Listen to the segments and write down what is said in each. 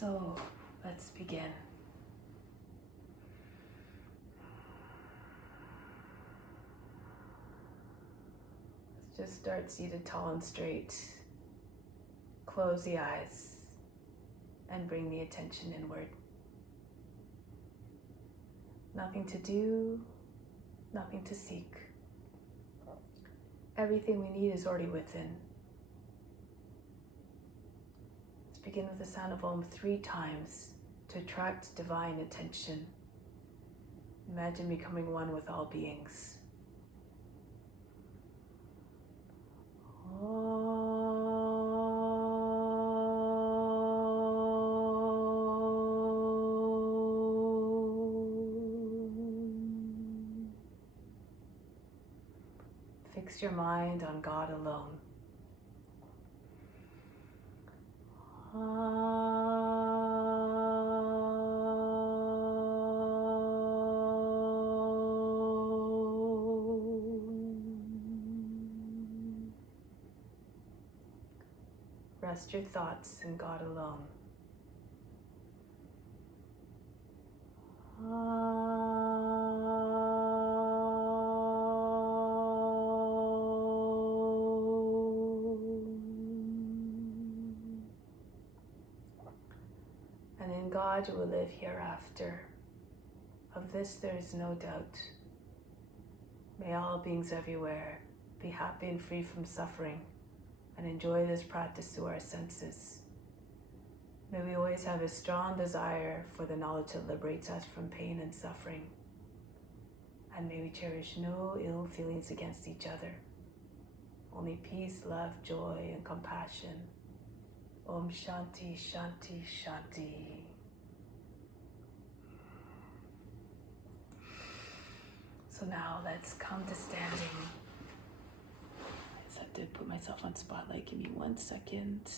So let's begin. Let's just start seated tall and straight. Close the eyes and bring the attention inward. Nothing to do, nothing to seek. Everything we need is already within. Let's begin with the sound of Om 3 times to attract divine attention. Imagine becoming one with all beings. Fix your mind on God alone. Rest your thoughts in God alone. And in God you will live hereafter. Of this there is no doubt. May all beings everywhere be happy and free from suffering, and enjoy this practice through our senses. May we always have a strong desire for the knowledge that liberates us from pain and suffering. And may we cherish no ill feelings against each other. Only peace, love, joy, and compassion. Om Shanti, Shanti, Shanti. So now let's come to standing. I did put myself on spotlight. Give me 1 second.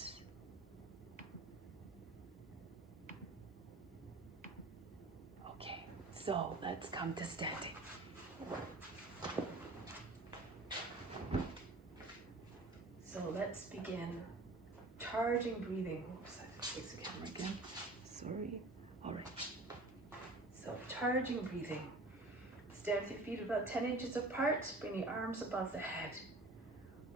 Okay, so let's come to standing. So let's begin charging breathing. Oops, I have to face the camera again. Sorry. All right. So charging breathing. Stand with your feet about 10 inches apart. Bring the arms above the head.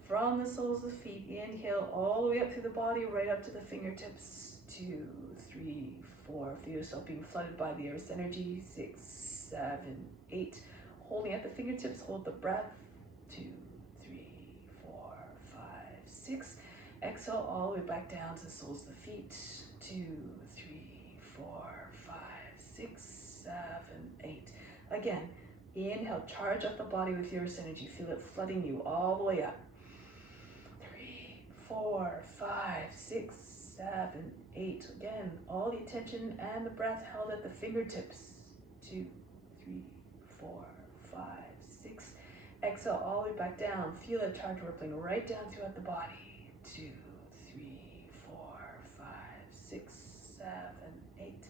From the soles of the feet, inhale all the way up through the body, right up to the fingertips. 2, 3, 4. Feel yourself being flooded by the earth's energy. 6, 7, 8. Holding at the fingertips, hold the breath. 2, 3, 4, 5, 6. Exhale all the way back down to the soles of the feet. 2, 3, 4, 5, 6, 7, 8. Again, inhale, charge up the body with your earth's energy. Feel it flooding you all the way up. 4, 5, 6, 7, 8. Again, all the attention and the breath held at the fingertips. 2, 3, 4, 5, 6. Exhale all the way back down. Feel that charge rippling right down throughout the body. 2, 3, 4, 5, 6, 7, 8.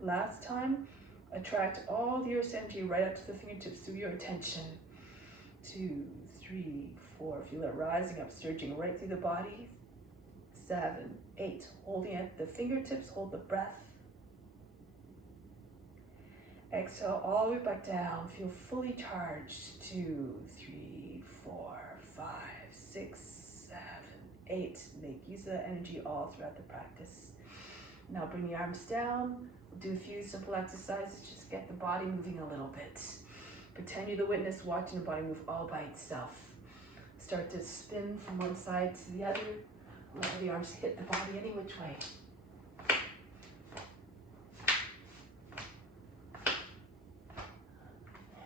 Last time, attract all the earth's energy right up to the fingertips through your attention. 2, 3, 4. Feel it rising up, surging right through the body. 7, 8. Holding at the fingertips, hold the breath. Exhale all the way back down. Feel fully charged. 2, 3, 4, 5, 6, 7, 8. Make use of that energy all throughout the practice. Now bring the arms down. We'll do a few simple exercises. Just get the body moving a little bit. Pretend you're the witness watching the body move all by itself. Start to spin from one side to the other. Let the arms hit the body any which way.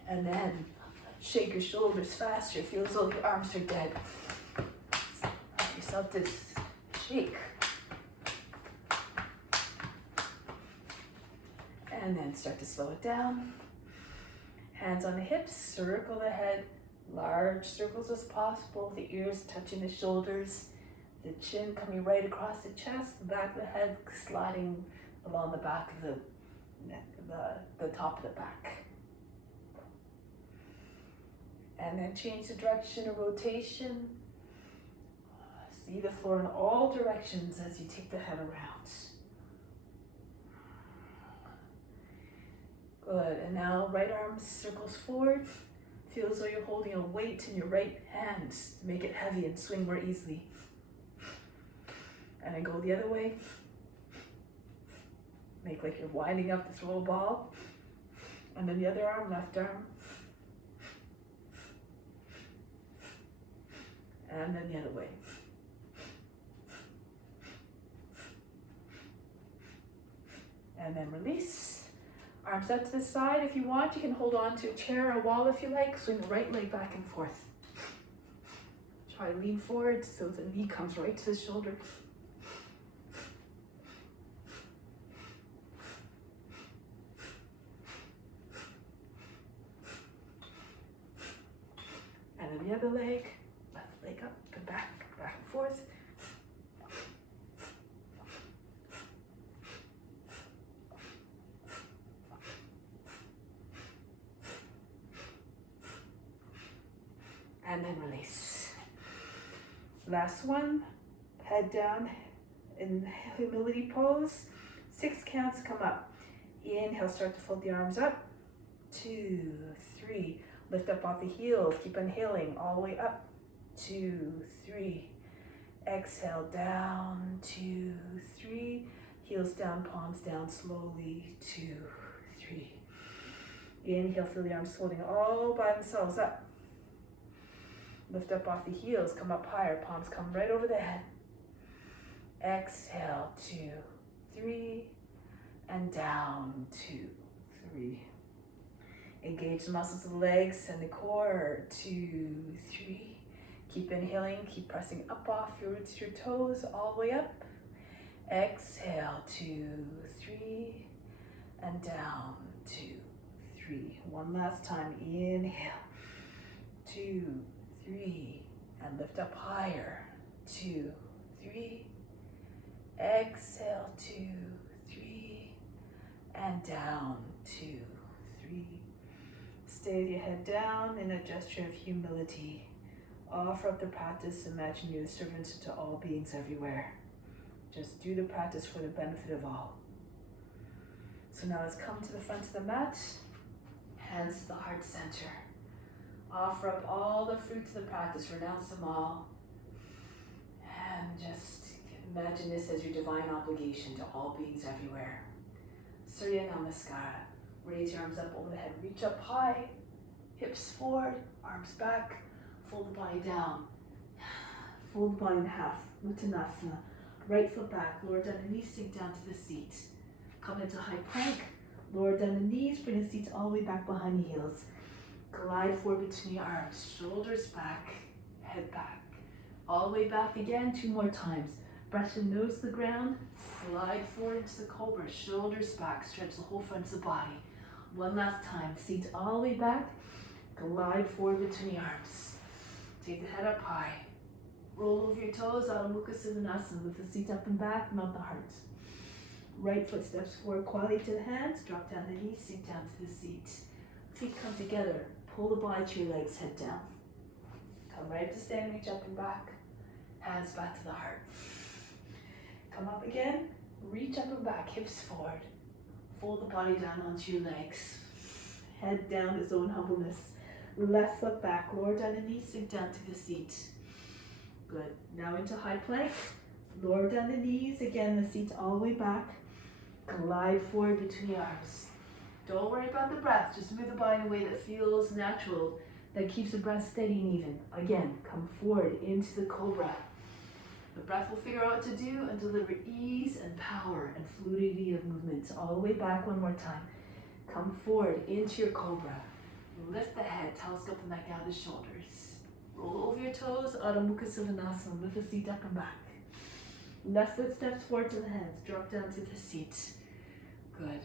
And then shake your shoulders faster. Feel as though your arms are dead. Allow yourself to shake. And then start to slow it down. Hands on the hips, circle the head, large circles as possible, the ears touching the shoulders, the chin coming right across the chest, the back of the head sliding along the back of the neck, the top of the back. And then change the direction of rotation. See the floor in all directions as you take the head around. Good, and now right arm circles forward. Feel as though you're holding a weight in your right hand to make it heavy and swing more easily. And then go the other way. Make like you're winding up this little ball. And then the other arm, left arm. And then the other way. And then release. Arms out to the side. If you want, you can hold on to a chair or a wall if you like. Swing the right leg back and forth. Try to lean forward so the knee comes right to the shoulder. And then the other leg. Left leg up and back, back and forth. And then release. Last one, head down in humility pose. 6 counts, come up. Inhale, start to fold the arms up. 2, 3, lift up off the heels, keep inhaling all the way up. 2, 3, exhale, down, 2, 3, heels down, palms down slowly, 2, 3. Inhale, feel the arms folding all by themselves up. Lift up off the heels, come up higher, palms come right over the head. Exhale, 2, 3, and down, 2, 3. Engage the muscles of the legs and the core, 2, 3. Keep inhaling, keep pressing up off your roots, your toes, all the way up. Exhale, 2, 3, and down, 2, 3. One last time, inhale, 2, 3, and lift up higher, 2, 3, exhale, 2, 3, and down, 2, 3. Stay with your head down in a gesture of humility. Offer up the practice, imagine you're the servant to all beings everywhere. Just do the practice for the benefit of all. So now let's come to the front of the mat, hands to the heart center. Offer up all the fruits of the practice, renounce them all, and just imagine this as your divine obligation to all beings everywhere. Surya Namaskara. Raise your arms up over the head, reach up high, hips forward, arms back, fold the body down. Fold the body in half, Uttanasana. Right foot back, lower down the knees, sink down to the seat. Come into high plank, lower down the knees, bring the seat all the way back behind the heels. Glide forward between your arms, shoulders back, head back. All the way back again, 2 more times. Press your nose to the ground, slide forward into the cobra, shoulders back, stretch the whole front of the body. One last time, seat all the way back, glide forward between your arms. Take the head up high. Roll over your toes, Adho Mukha Svanasana, with the seat up and back, mount the heart. Right foot steps forward, quietly to the hands, drop down the knees, sink down to the seat. Feet come together, pull the body to your legs, head down. Come right to stand, reach up and back, hands back to the heart. Come up again, reach up and back, hips forward. Fold the body down onto your legs. Head down to zone humbleness. Left foot back, lower down the knees, sink down to the seat. Good. Now into high plank. Lower down the knees, again the seat all the way back. Glide forward between your arms. Don't worry about the breath, just move the body in a way that feels natural, that keeps the breath steady and even. Again, come forward into the cobra. The breath will figure out what to do and deliver ease and power and fluidity of movements. All the way back one more time. Come forward into your cobra. Lift the head, telescope the neck out of the shoulders. Roll over your toes, Adho Mukha Svanasana, lift the seat up and back. Left foot steps forward to the hands, drop down to the seat. Good.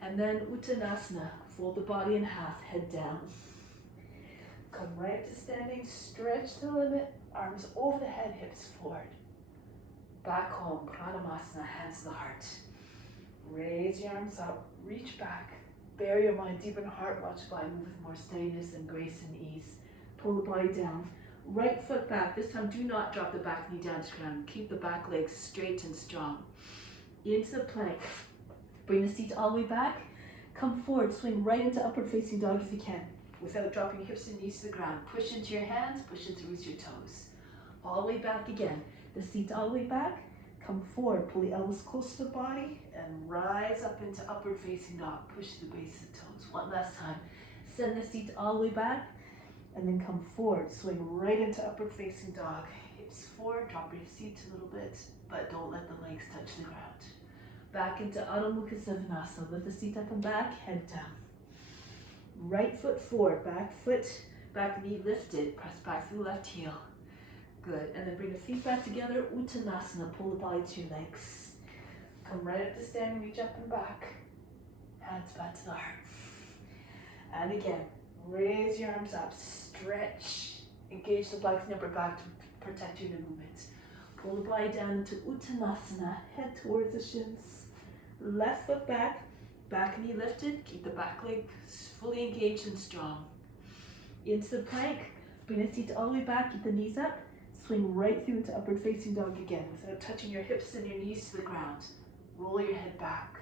And then Uttanasana, fold the body in half, head down. Come right to standing, stretch to the limit, arms over the head, hips forward. Back home, Pranamasana, hands to the heart. Raise your arms up, reach back, bury your mind deep in the heart, watch the body move with more steadiness and grace and ease. Pull the body down. Right foot back, this time do not drop the back knee down to the ground. Keep the back leg straight and strong. Into the plank. Bring the seat all the way back. Come forward, swing right into upward facing dog if you can, without dropping your hips and knees to the ground. Push into your hands, push into your toes. All the way back again. The seat all the way back. Come forward, pull the elbows close to the body, and rise up into upward facing dog. Push the base of the toes. One last time. Send the seat all the way back, and then come forward. Swing right into upward facing dog. Hips forward, drop your seat a little bit, but don't let the legs touch the ground. Back into Adho Mukha Svanasana. Lift the seat up and back, head down. Right foot forward, back knee lifted. Press back through the left heel. Good, and then bring the feet back together, Uttanasana, pull the body to your legs. Come right up to standing, reach up and back. Hands back to the heart. And again, raise your arms up, stretch. Engage the back and upper back to protect you in the movement. Pull the body down into Uttanasana, head towards the shins. Left foot back, back knee lifted, keep the back leg fully engaged and strong. Into the plank, bring the seat all the way back, keep the knees up. Swing right through into upward facing dog again without touching your hips and your knees to the ground. Roll your head back.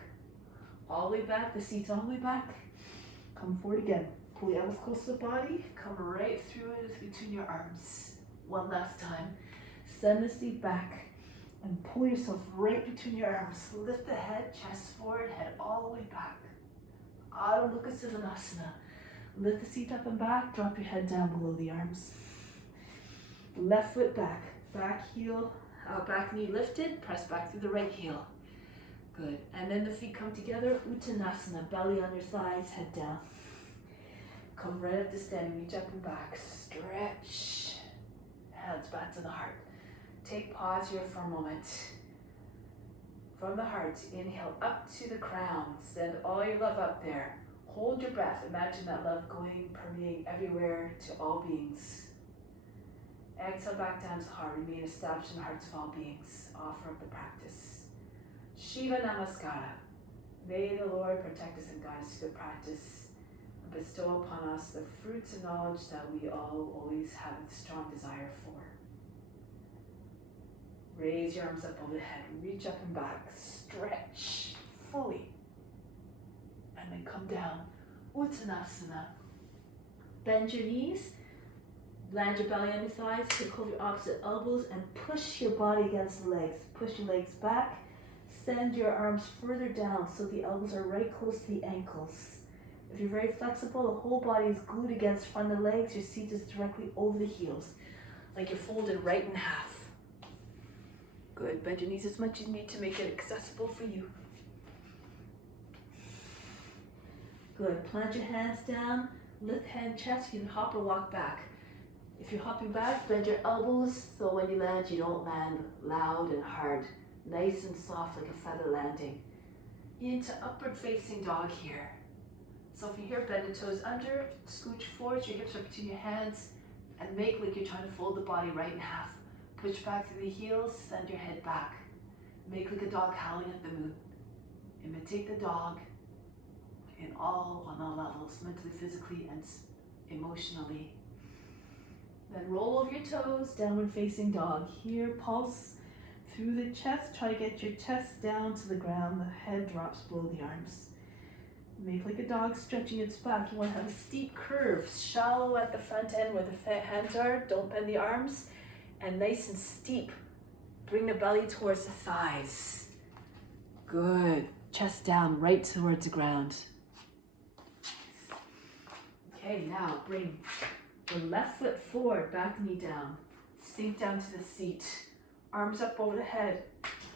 All the way back, the seat all the way back. Come forward again. Pull the elbows close to the body. Come right through it between your arms. One last time. Send the seat back and pull yourself right between your arms. Lift the head, chest forward, head all the way back. Adho Mukha Svanasana. Lift the seat up and back. Drop your head down below the arms. Left foot back, back heel, back knee lifted, press back through the right heel. Good, and then the feet come together, Uttanasana, belly on your thighs, head down. Come right up to standing, reach up and back, stretch. Hands back to the heart. Take pause here for a moment. From the heart, inhale up to the crown, send all your love up there. Hold your breath, imagine that love going, permeating everywhere to all beings. Exhale back down to the heart. Remain established in the hearts of all beings. Offer up the practice. Shiva Namaskara. May the Lord protect us and guide us to good practice and bestow upon us the fruits and knowledge that we all always have a strong desire for. Raise your arms up over the head. Reach up and back. Stretch fully. And then come down. Uttanasana. Bend your knees. Land your belly on your thighs, take hold of your opposite elbows and push your body against the legs. Push your legs back, send your arms further down so the elbows are right close to the ankles. If you're very flexible, the whole body is glued against the front of the legs, your seat is directly over the heels, like you're folded right in half. Good, bend your knees as much as you need to make it accessible for you. Good, plant your hands down, lift hand, chest, you can hop or walk back. If you're hopping back, bend your elbows so when you land, you don't land loud and hard. Nice and soft like a feather landing. Into upward facing dog here. So from here, bend the toes under, scooch forward, your hips are between your hands, and make like you're trying to fold the body right in half. Push back through the heels, send your head back. Make like a dog howling at the moon. Imitate the dog on all levels, mentally, physically, and emotionally. Then roll over your toes, downward facing dog. Here, pulse through the chest. Try to get your chest down to the ground. The head drops below the arms. Make like a dog stretching its back. You want to have a steep curve, shallow at the front end where the hands are. Don't bend the arms. And nice and steep. Bring the belly towards the thighs. Good. Chest down, right towards the ground. Okay, now bring the left foot forward, back knee down. Sink down to the seat. Arms up over the head.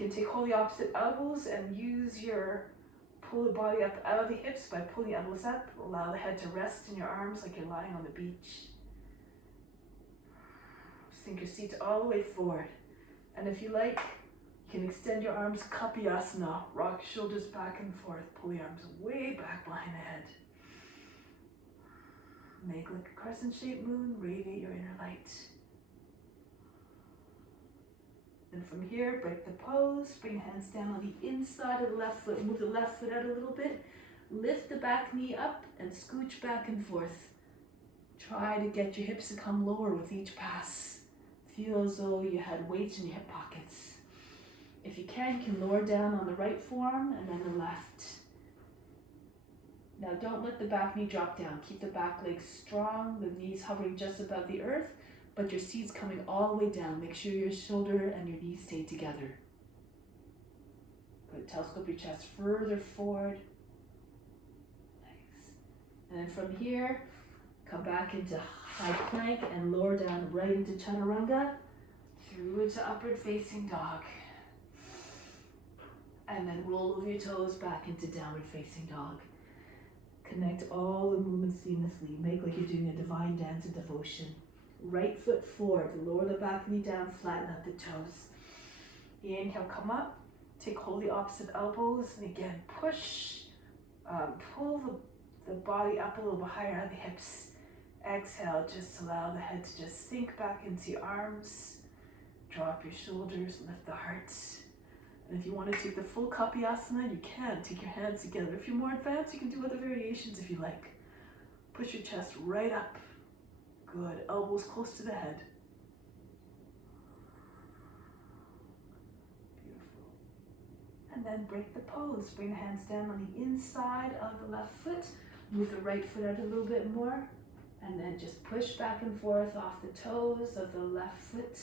You can take hold of the opposite elbows and pull the body up out of the hips by pulling the elbows up. Allow the head to rest in your arms like you're lying on the beach. Sink your seat all the way forward. And if you like, you can extend your arms, Kapiyasana. Rock your shoulders back and forth. Pull the arms way back behind the head. Make like a crescent-shaped moon, radiate your inner light. And from here, break the pose, bring hands down on the inside of the left foot, move the left foot out a little bit, lift the back knee up and scooch back and forth. Try to get your hips to come lower with each pass. Feel as though you had weights in your hip pockets. If you can lower down on the right forearm and then the left. Now don't let the back knee drop down. Keep the back leg strong, the knees hovering just above the earth, but your seat's coming all the way down. Make sure your shoulder and your knees stay together. Good. Telescope your chest further forward. Nice. And then from here, come back into high plank and lower down right into chaturanga, through into upward facing dog. And then roll over your toes back into downward facing dog. Connect all the movements seamlessly. Make like you're doing a divine dance of devotion. Right foot forward, lower the back knee down, flatten out the toes. Inhale, come up. Take hold of the opposite elbows, and again, push, pull the body up a little bit higher on the hips. Exhale, just allow the head to just sink back into your arms. Drop your shoulders, lift the heart. And if you want to take the full Kapiyasana, you can. Take your hands together. If you're more advanced, you can do other variations if you like. Push your chest right up. Good. Elbows close to the head. Beautiful. And then break the pose. Bring the hands down on the inside of the left foot. Move the right foot out a little bit more. And then just push back and forth off the toes of the left foot.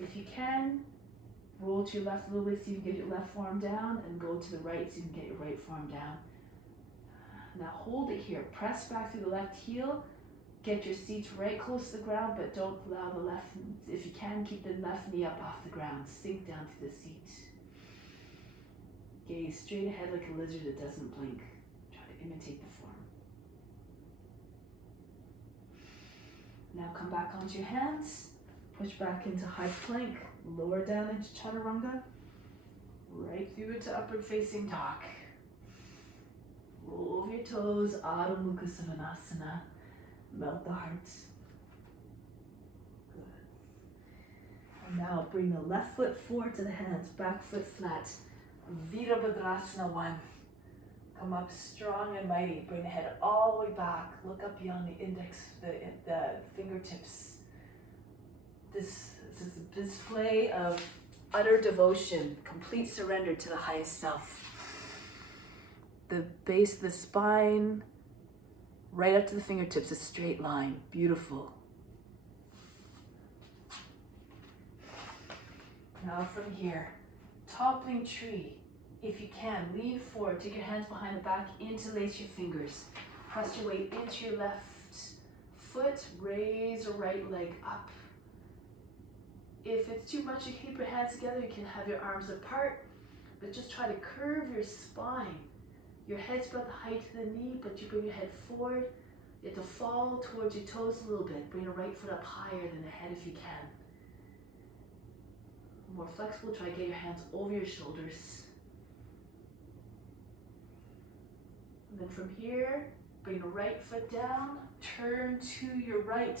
If you can, roll to your left a little bit so you can get your left forearm down, and go to the right so you can get your right forearm down. Now hold it here. Press back through the left heel. Get your seat right close to the ground, but don't allow the left, if you can, keep the left knee up off the ground. Sink down to the seat. Gaze straight ahead like a lizard that doesn't blink. Try to imitate the form. Now come back onto your hands. Push back into high plank. Lower down into chaturanga. Right through into upward facing dog. Roll over your toes. Adho Mukha Svanasana. Melt the heart. Good. And now bring the left foot forward to the hands. Back foot flat. Virabhadrasana 1. Come up strong and mighty. Bring the head all the way back. Look up beyond the index, the fingertips. This is a display of utter devotion, complete surrender to the highest self. The base of the spine, right up to the fingertips, a straight line. Beautiful. Now from here, toppling tree. If you can, lean forward, take your hands behind the back, interlace your fingers. Press your weight into your left foot, raise your right leg up. If it's too much, you keep your hands together, you can have your arms apart, but just try to curve your spine. Your head's about the height of the knee, but you bring your head forward. You have to fall towards your toes a little bit. Bring the right foot up higher than the head if you can. More flexible, try to get your hands over your shoulders. And then from here, bring the right foot down, turn to your right.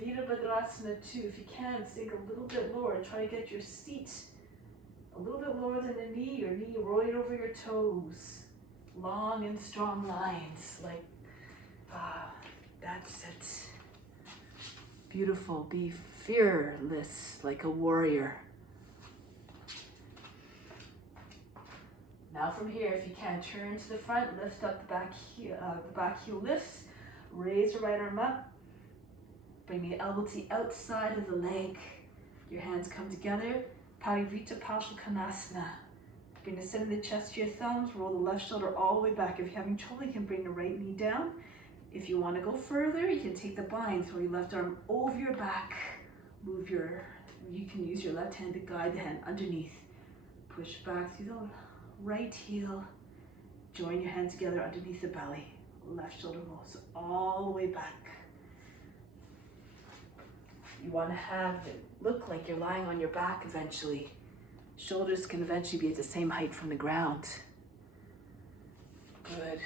Virabhadrasana 2. If you can, sink a little bit lower. Try to get your seat a little bit lower than the knee, your knee right over your toes. Long and strong lines, like, that's it. Beautiful, be fearless like a warrior. Now from here, if you can, turn to the front, lift up the back heel lifts, raise your right arm up, bring the elbow to the outside of the leg, your hands come together, Parivrtta Parsvakonasana. Bring the center of the chest to your thumbs, roll the left shoulder all the way back. If you're having trouble, you can bring the right knee down. If you want to go further, you can take the bind, throw your left arm over your back, you can use your left hand to guide the hand underneath. Push back through the right heel, join your hands together underneath the belly. Left shoulder rolls all the way back. You want to have it look like you're lying on your back eventually. Shoulders can eventually be at the same height from the ground. Good.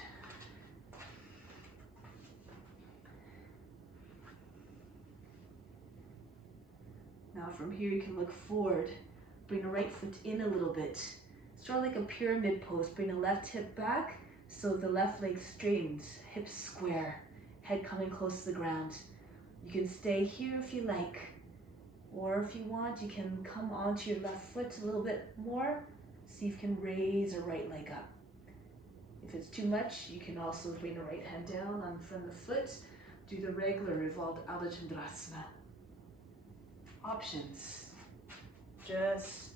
Now from here you can look forward. Bring the right foot in a little bit. Sort of like a pyramid pose. Bring the left hip back so the left leg straightens. Hips square. Head coming close to the ground. You can stay here if you like. Or if you want, you can come onto your left foot a little bit more. See if you can raise your right leg up. If it's too much, you can also bring the right hand down on from the foot. Do the regular revolved Ardha Chandrasana. Options. Just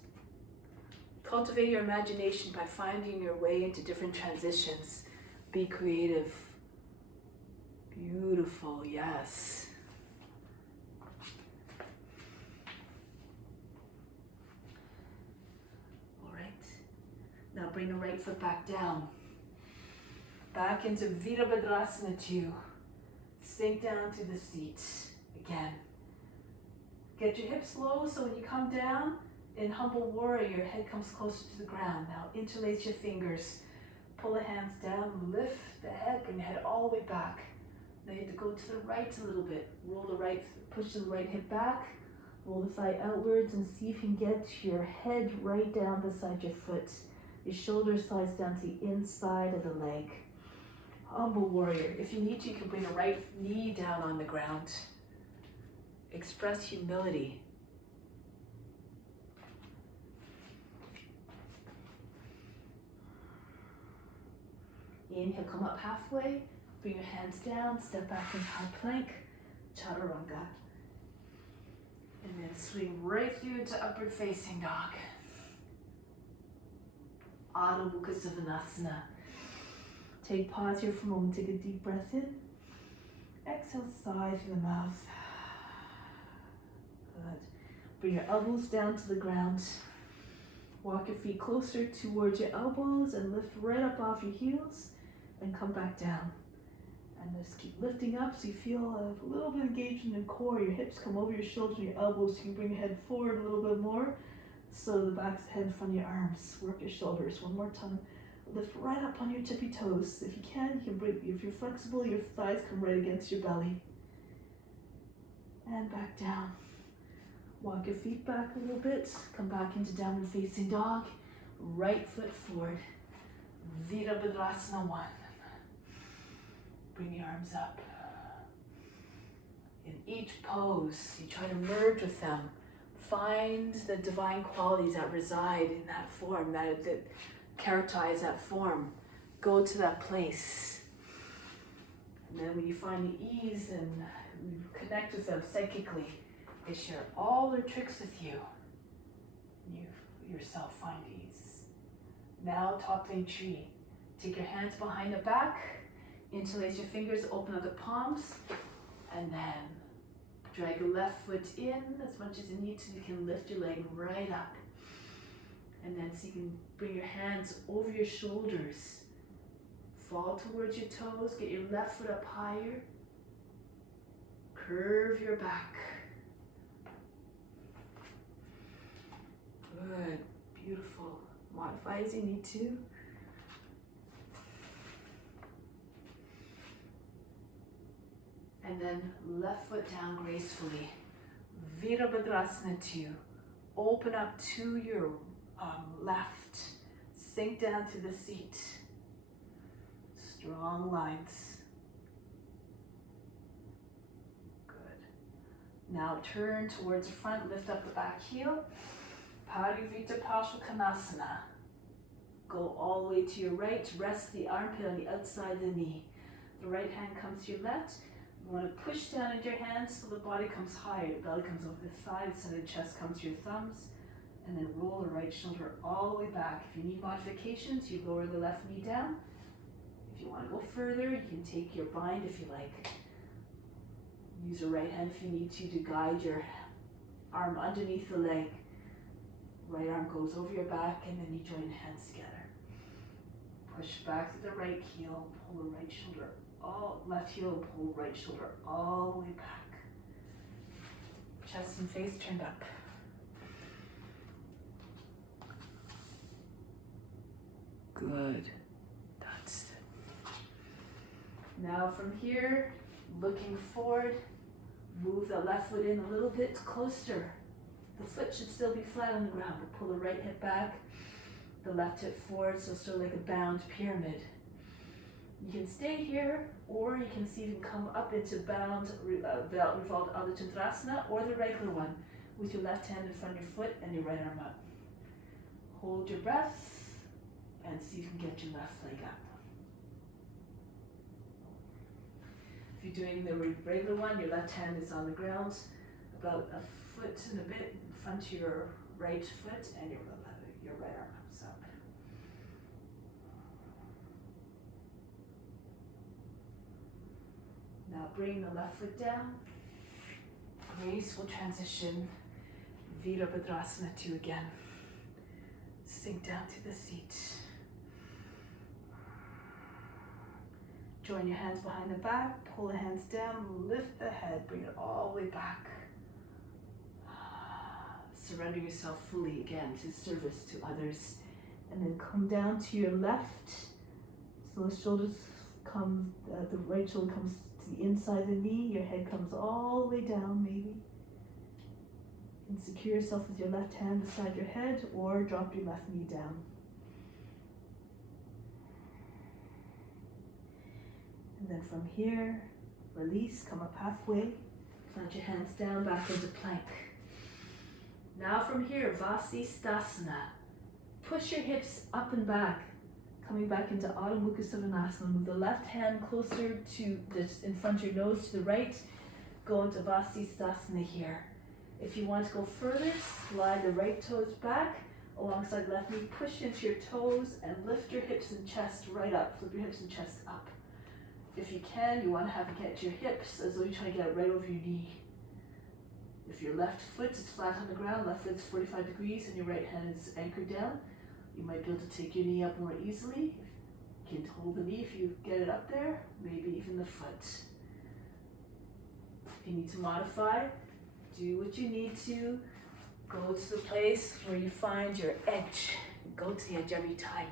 cultivate your imagination by finding your way into different transitions. Be creative. Beautiful, yes. All right. Now bring the right foot back down. Back into Virabhadrasana 2. Sink down to the seat again. Get your hips low so when you come down in Humble Warrior, your head comes closer to the ground. Now interlace your fingers. Pull the hands down, lift the head, bring the head all the way back. Now you have to go to the right a little bit. Roll the right, push the right hip back. Roll the thigh outwards and see if you can get your head right down beside your foot. Your shoulder slides down to the inside of the leg. Humble Warrior. If you need to, you can bring the right knee down on the ground. Express humility. Inhale, come up halfway. Bring your hands down, step back into high plank, chaturanga. And then swing right through into upward facing dog. Adho Mukha Svanasana. Take pause here for a moment, take a deep breath in. Exhale, sigh through the mouth. Good. Bring your elbows down to the ground. Walk your feet closer towards your elbows and lift right up off your heels and come back down. And just keep lifting up so you feel a little bit engaged in your core. Your hips come over your shoulders and your elbows. You can bring your head forward a little bit more so the back's head in front of your arms. Work your shoulders one more time. Lift right up on your tippy toes. If you can bring, if you're flexible, your thighs come right against your belly. And back down. Walk your feet back a little bit. Come back into downward facing dog. Right foot forward. Virabhadrasana 1. Bring your arms up. In each pose, you try to merge with them. Find the divine qualities that reside in that form, that characterize that form. Go to that place. And then when you find the ease and you connect with them psychically, they share all their tricks with you. You yourself find ease. Now, top plane tree. Take your hands behind the back. Interlace your fingers, open up the palms, and then drag your left foot in as much as you need to. You can lift your leg right up. And then so you can bring your hands over your shoulders. Fall towards your toes, get your left foot up higher. Curve your back. Good, beautiful. Modify as you need to. And then left foot down gracefully. Virabhadrasana 2. Open up to your left. Sink down to the seat. Strong lines. Good. Now turn towards the front. Lift up the back heel. Parivita Parsvakonasana. Go all the way to your right. Rest the armpit on the outside of the knee. The right hand comes to your left. You want to push down into your hands so the body comes higher. The belly comes over the thighs, so the chest comes to your thumbs. And then roll the right shoulder all the way back. If you need modifications, you lower the left knee down. If you want to go further, you can take your bind if you like. Use your right hand if you need to guide your arm underneath the leg. Right arm goes over your back and then you join the hands together. Push back to the right heel, pull the right shoulder, left heel, pull right shoulder all the way back. Chest and face turned up. Good. That's it. Now from here, looking forward, move the left foot in a little bit closer. The foot should still be flat on the ground, but pull the right hip back, the left hip forward, so still like a bound pyramid. You can stay here, or you can see if you can come up into bound revolved Ardha Chandrasana, or the regular one, with your left hand in front of your foot and your right arm up. Hold your breath, and see if you can get your left leg up. If you're doing the regular one, your left hand is on the ground, about a foot and a bit in front of your right foot, and your right arm comes up. Now bring the left foot down. Graceful transition. Virabhadrasana 2 again. Sink down to the seat. Join your hands behind the back, pull the hands down, lift the head, bring it all the way back. Surrender yourself fully again to service to others. And then come down to your left. So the shoulders come, the right shoulder comes to the inside of the knee, your head comes all the way down maybe. And secure yourself with your left hand beside your head or drop your left knee down. And then from here, release, come up halfway, plant your hands down, back into plank. Now from here, Vasisthasana. Push your hips up and back, coming back into Adho Mukha Savasana. Move the left hand closer to this, in front of your nose to the right. Go into Vasisthasana here. If you want to go further, slide the right toes back alongside left knee. Push into your toes and lift your hips and chest right up. Flip your hips and chest up. If you can, you want to get your hips as though you're trying to get it right over your knee. If your left foot is flat on the ground, left foot is 45 degrees, and your right hand is anchored down, you might be able to take your knee up more easily. You can hold the knee if you get it up there, maybe even the foot. If you need to modify, do what you need to. Go to the place where you find your edge. Go to the edge every time.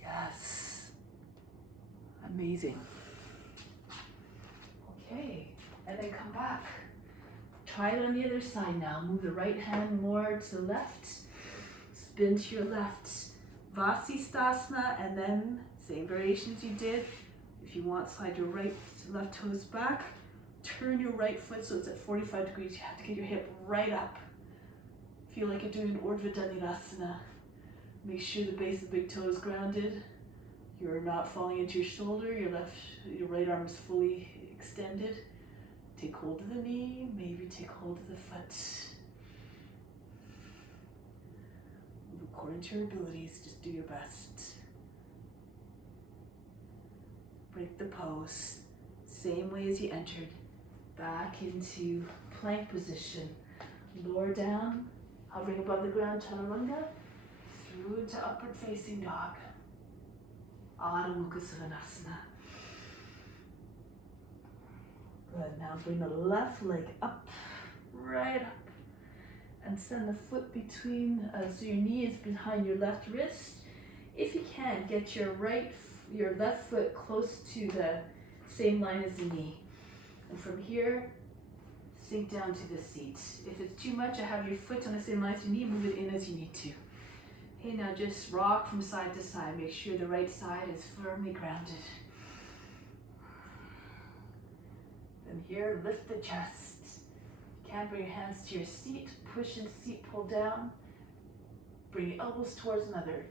Yes. Amazing. Okay, and then come back. Try it on the other side now. Move the right hand more to the left. Spin to your left. Vasisthasana, and then same variations you did. If you want, slide your left toes back. Turn your right foot so it's at 45 degrees. You have to get your hip right up. Feel like you're doing an Urdhva Dhanurasana. Make sure the base of the big toe is grounded. You're not falling into your shoulder. Your right arm is fully extended. Take hold of the knee, maybe take hold of the foot. According to your abilities, just do your best. Break the pose. Same way as you entered. Back into plank position. Lower down, hovering above the ground, chaturanga, through into upward facing dog. Adho Mukha Savasana. Good, now bring the left leg up, right up, and send the foot between, so your knee is behind your left wrist. If you can, get your left foot close to the same line as the knee. And from here, sink down to the seat. If it's too much, have your foot on the same line as your knee, move it in as you need to. Okay, now just rock from side to side. Make sure the right side is firmly grounded. Then here, lift the chest. You can bring your hands to your seat, push and seat, pull down. Bring your elbows towards another.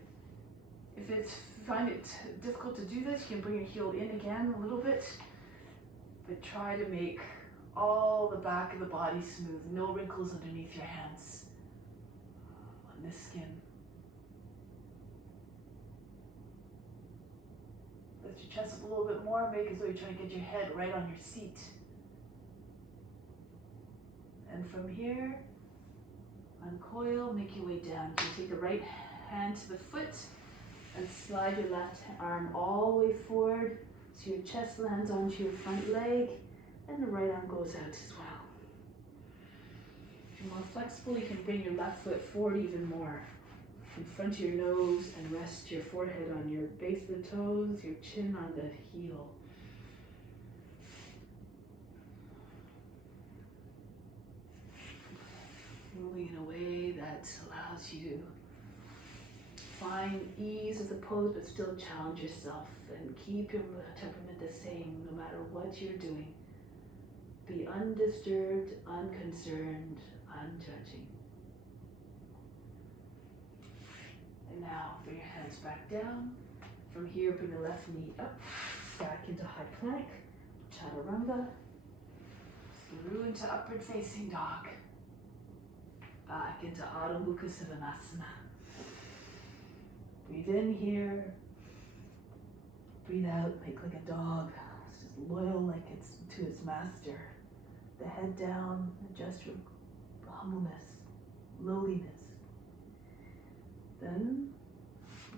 If you find it difficult to do this, you can bring your heel in again a little bit, but try to make all the back of the body smooth, no wrinkles underneath your hands on the skin. Lift your chest up a little bit more, make as though you're trying to get your head right on your seat. And from here, uncoil, make your way down. You can take the right hand to the foot and slide your left arm all the way forward so your chest lands onto your front leg and the right arm goes out as well. If you're more flexible, you can bring your left foot forward even more in front of your nose and rest your forehead on your base of the toes, your chin on the heel. Moving in a way that allows you to find ease of the pose but still challenge yourself and keep your temperament the same no matter what you're doing. Be undisturbed, unconcerned, unjudging. And now bring your hands back down. From here, bring the left knee up. back into high plank, chaturanga, through into upward facing dog, back into Adho Mukha Svanasana. Breathe in here, breathe out, make like a dog. It's just loyal like it's to its master. The head down, a gesture of humbleness, lowliness. Then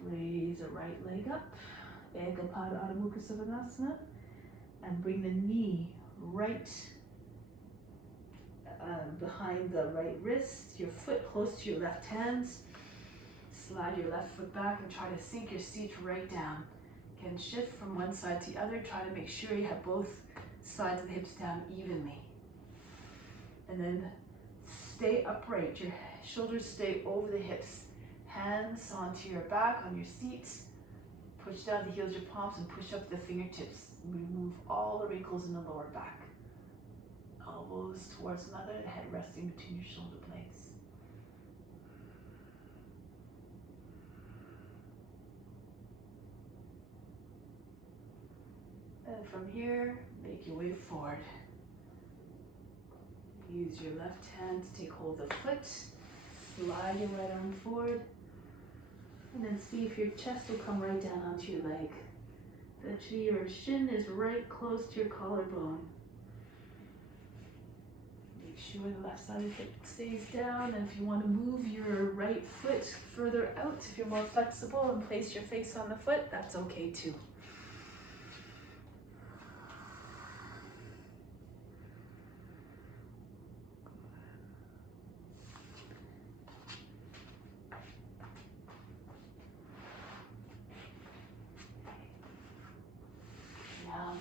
raise the right leg up, Ekapada Adho Mukha Svanasana, and bring the knee right behind the right wrist, your foot close to your left hand. Slide your left foot back and try to sink your seat right down. Can shift from one side to the other. Try to make sure you have both sides of the hips down evenly. And then stay upright. Your shoulders stay over the hips. Hands onto your back, on your seat. Push down the heels of your palms and push up the fingertips. Remove all the wrinkles in the lower back. Elbows towards another, the head resting between your shoulder blades. And from here, make your way forward. Use your left hand to take hold of the foot. Slide your right arm forward. And then see if your chest will come right down onto your leg. That your shin is right close to your collarbone. Make sure the left side of the hip stays down. And if you want to move your right foot further out, if you're more flexible and place your face on the foot, that's okay too.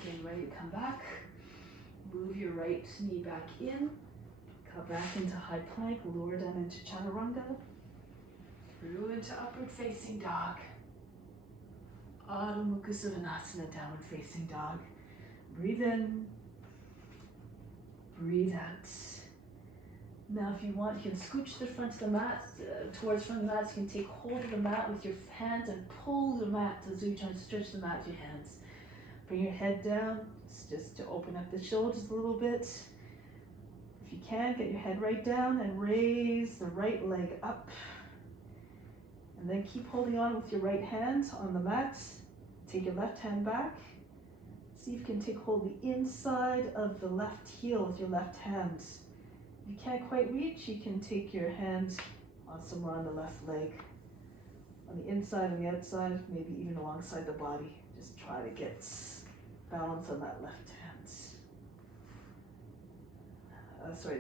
Getting ready to come back. Move your right knee back in. Come back into high plank. Lower down into chaturanga. Through into upward facing dog. Adho Mukha Svanasana, downward facing dog. Breathe in. Breathe out. Now if you want, you can scooch the front of the mat, towards front of the mat. You can take hold of the mat with your hands and pull the mat as you try to stretch the mat with your hands. Bring your head down, just to open up the shoulders a little bit. If you can, get your head right down and raise the right leg up. And then keep holding on with your right hand on the mat. Take your left hand back. See if you can take hold of the inside of the left heel with your left hand. If you can't quite reach, you can take your hand on somewhere on the left leg. On the inside and the outside, maybe even alongside the body. Just try to get balance on that left hand.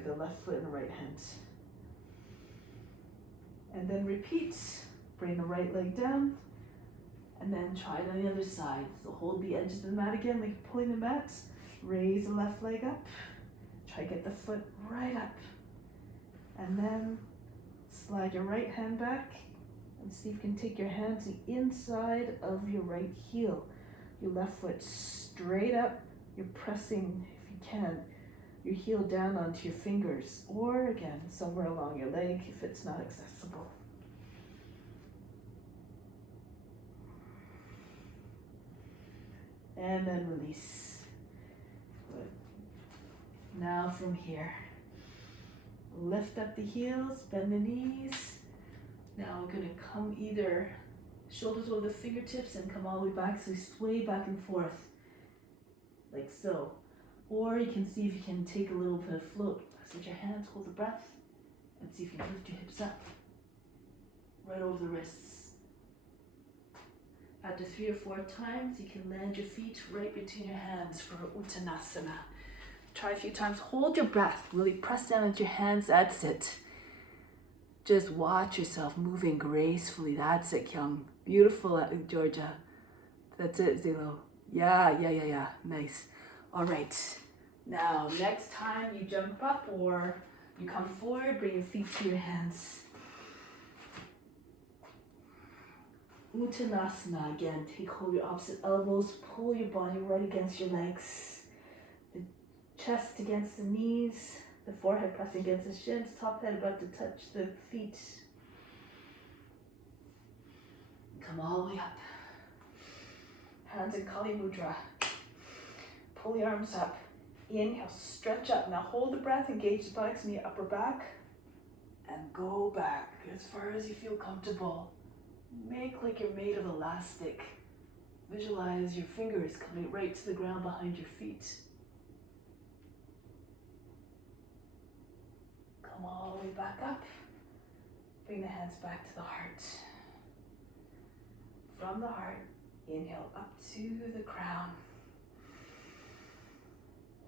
The left foot and the right hand. And then repeat. Bring the right leg down. And then try it on the other side. So hold the edges of the mat again, like you're pulling the mat. Raise the left leg up. Try to get the foot right up. And then slide your right hand back. And see if you can take your hand to the inside of your right heel. Your left foot straight up. You're pressing, if you can, your heel down onto your fingers. Or again, somewhere along your leg if it's not accessible. And then release. Good. Now from here, lift up the heels, bend the knees. Now we're going to come either shoulders over the fingertips and come all the way back, so we sway back and forth, like so. Or you can see if you can take a little bit of float. So your hands, hold the breath, and see if you can lift your hips up, right over the wrists. After 3 or 4 times, you can land your feet right between your hands for Uttanasana. Try a few times, hold your breath, really press down into your hands, that's it. Just watch yourself moving gracefully. That's it, Kyung. Beautiful, Georgia. That's it, Zilo. Yeah. Nice. All right. Now, next time you jump up or you come forward, bring your feet to your hands. Uttanasana again. Take hold of your opposite elbows. Pull your body right against your legs. The chest against the knees. The forehead pressing against the shins, top head about to touch the feet. Come all the way up. Hands in Kali Mudra. pull the arms up. Inhale, stretch up. Now hold the breath, engage the buttocks in the upper back, and go back as far as you feel comfortable. Make like you're made of elastic. Visualize your fingers coming right to the ground behind your feet. Come all the way back up. Bring the hands back to the heart. From the heart, inhale up to the crown.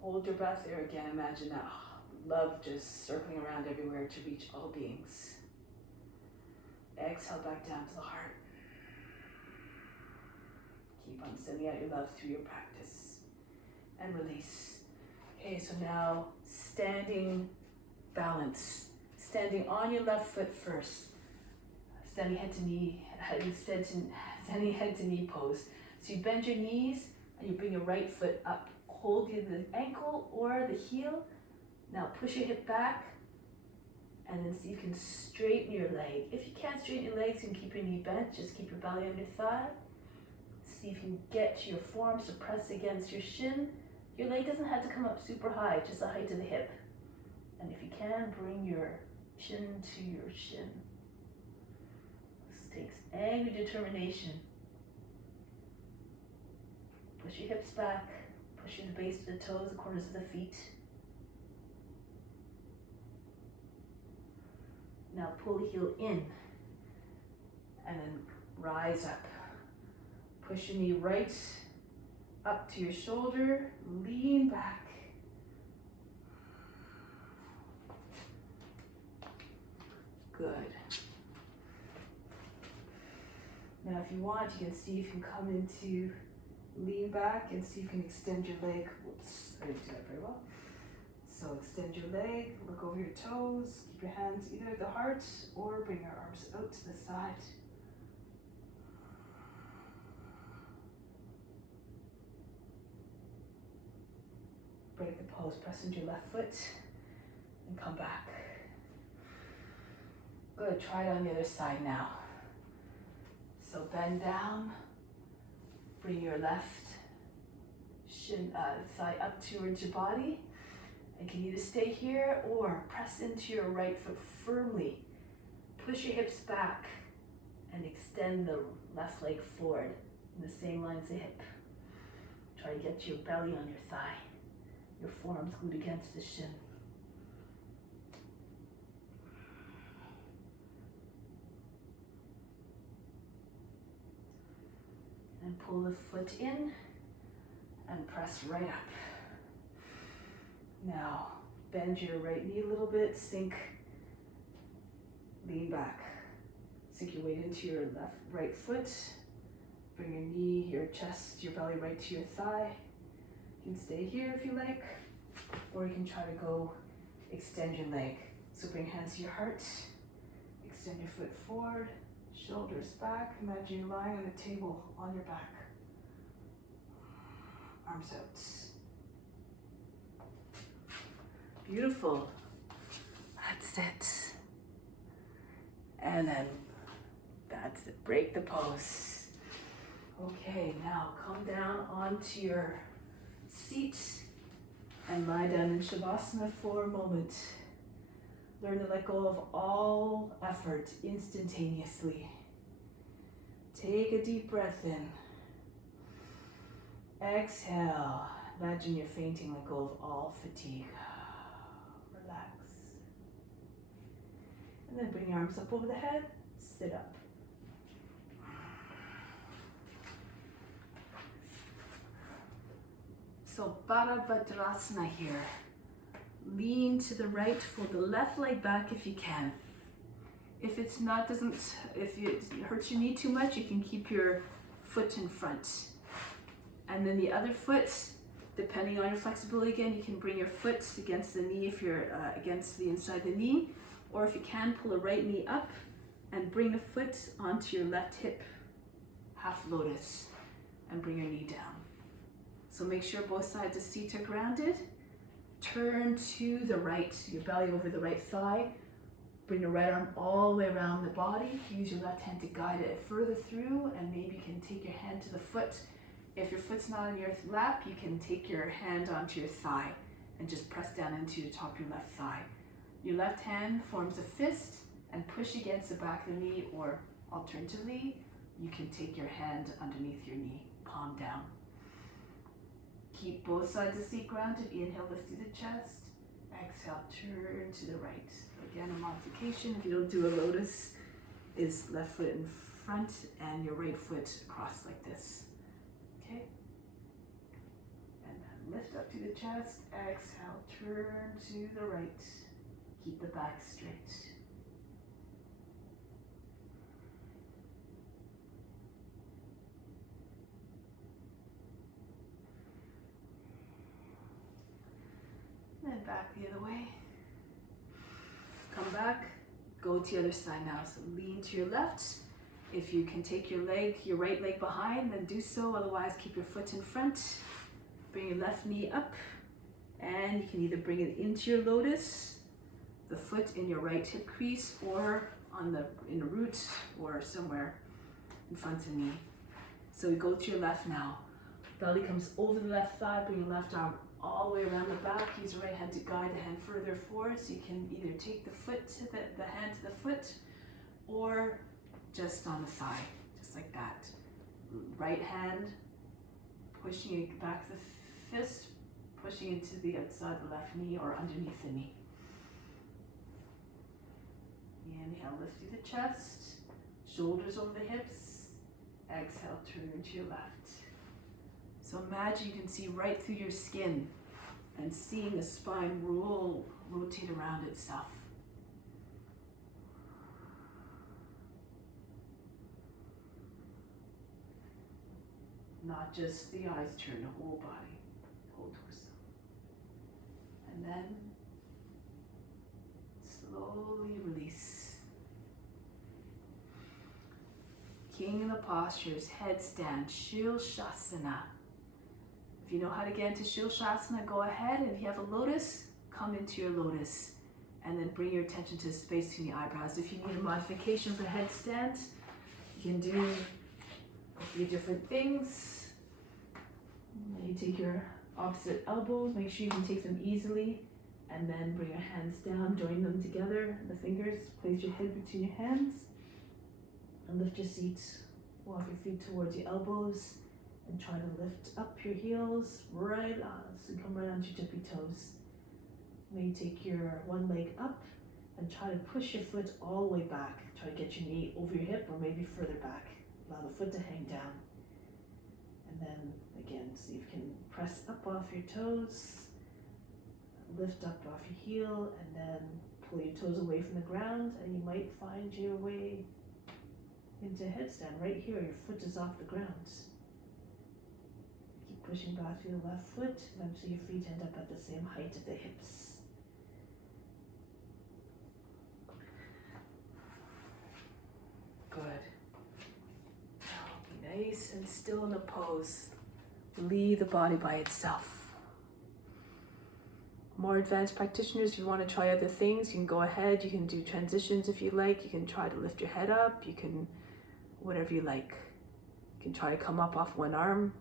Hold your breath there again. Imagine that love just circling around everywhere to reach all beings. Exhale back down to the heart. Keep on sending out your love through your practice. And release. Okay, so now standing balance. Standing on your left foot first. Standing head to knee, standing head to knee pose. So you bend your knees and you bring your right foot up. Hold either the ankle or the heel. Now push your hip back and then see if you can straighten your leg. If you can't straighten your legs, you can keep your knee bent. Just keep your belly on your thigh. See if you can get your forearms to press against your shin. Your leg doesn't have to come up super high, just the height of the hip. And if you can, bring your chin to your shin. This takes angry determination. Push your hips back. Push the base of the toes, the corners of the feet. Now pull the heel in and then rise up. Push your knee right up to your shoulder, lean back. Good. Now if you want, you can see if you can come into lean back and see if you can extend your leg. Whoops, I didn't do that very well. So extend your leg, look over your toes, keep your hands either at the heart or bring your arms out to the side. Break the pose, press into your left foot and come back. Good, try it on the other side now. So bend down, bring your left thigh up towards your body. And can either stay here or press into your right foot firmly. Push your hips back and extend the left leg forward in the same line as the hip. Try to get your belly on your thigh. Your forearms glued against the shin. And pull the foot in and press right up. Now, bend your right knee a little bit, sink, lean back. Sink your weight into your right foot. Bring your knee, your chest, your belly right to your thigh. You can stay here if you like, or you can try to go extend your leg. So bring hands to your heart, extend your foot forward, shoulders back. Imagine you're lying on a table on your back. Arms out. Beautiful. That's it. And then that's it. Break the pose. Okay, now come down onto your seat and lie down in Shavasana for a moment. Learn to let go of all effort instantaneously. Take a deep breath in. Exhale. Imagine you're fainting. Let go of all fatigue. Relax. And then bring your arms up over the head. Sit up. So Bharadvajrasana here. Lean to the right, fold the left leg back if you can. If it hurts your knee too much, you can keep your foot in front. And then the other foot, depending on your flexibility again, you can bring your foot against the knee if you're against the inside of the knee, or if you can, pull the right knee up and bring the foot onto your left hip, half lotus, and bring your knee down. So make sure both sides of the seat are grounded. Turn to the right, your belly over the right thigh. Bring the right arm all the way around the body. Use your left hand to guide it further through, and maybe you can take your hand to the foot If your foot's not on your lap, you can take your hand onto your thigh and just press down into the top of your left thigh. Your left hand forms a fist and push against the back of the knee, or alternatively, you can take your hand underneath your knee, palm down. Keep both sides of the seat grounded. Inhale, lift through the chest. Exhale, turn to the right. Again, a modification. If you don't do a lotus, is left foot in front and your right foot across like this. Okay? And then lift up to the chest. Exhale, turn to the right. Keep the back straight. And back the other way. Come back, go to the other side now. So lean to your left. If you can take your right leg behind, then do so. Otherwise, keep your foot in front. Bring your left knee up. And you can either bring it into your lotus, the foot in your right hip crease, or in the root, or somewhere in front of the knee. So we go to your left now. Belly comes over the left thigh. Bring your left arm all the way around the back. Use your right hand to guide the hand further forward, so you can either take the foot to the hand to the foot, or just on the thigh, just like that. Right hand pushing it back the fist, pushing into the outside of the left knee or underneath the knee. Inhale, lift through the chest, shoulders over the hips. Exhale, turn to your left. So imagine you can see right through your skin and seeing the spine rotate around itself. Not just the eyes turn, the whole body, whole torso. And then slowly release. King of the postures, headstand, Shilshasana. If you know how to get into Shilshasana, go ahead. And if you have a lotus, come into your lotus. And then bring your attention to the space between the eyebrows. If you need a modification for headstand, you can do a few different things. You take your opposite elbows, make sure you can take them easily. And then bring your hands down, join them together. The fingers, place your head between your hands. And lift your seat, walk your feet towards your elbows, and try to lift up your heels right on, so come right onto your tippy toes. Maybe take your one leg up and try to push your foot all the way back. Try to get your knee over your hip or maybe further back. Allow the foot to hang down. And then again, see if you can press up off your toes, lift up off your heel, and then pull your toes away from the ground, and you might find your way into headstand. Right here, your foot is off the ground. Keep pushing back through the left foot. Eventually your feet end up at the same height of the hips. Good. Now be nice and still in the pose. Leave the body by itself. More advanced practitioners, if you want to try other things, you can go ahead. You can do transitions if you like. You can try to lift your head up. You can whatever you like. You can try to come up off one arm.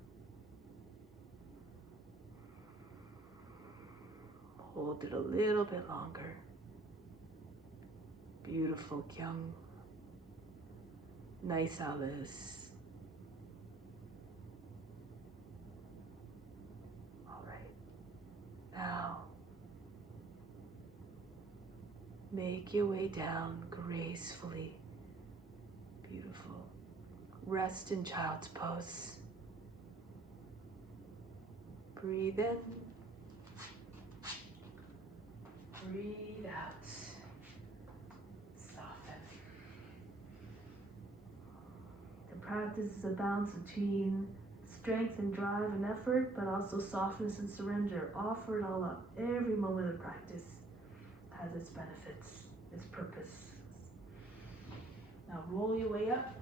Hold it a little bit longer. Beautiful, Kyung. Nice, Alice. All right. Now, make your way down gracefully. Beautiful. Rest in child's pose. Breathe in. Breathe out. Soften. The practice is a balance between strength and drive and effort, but also softness and surrender. Offer it all up. Every moment of practice has its benefits, its purpose. Now roll your way up.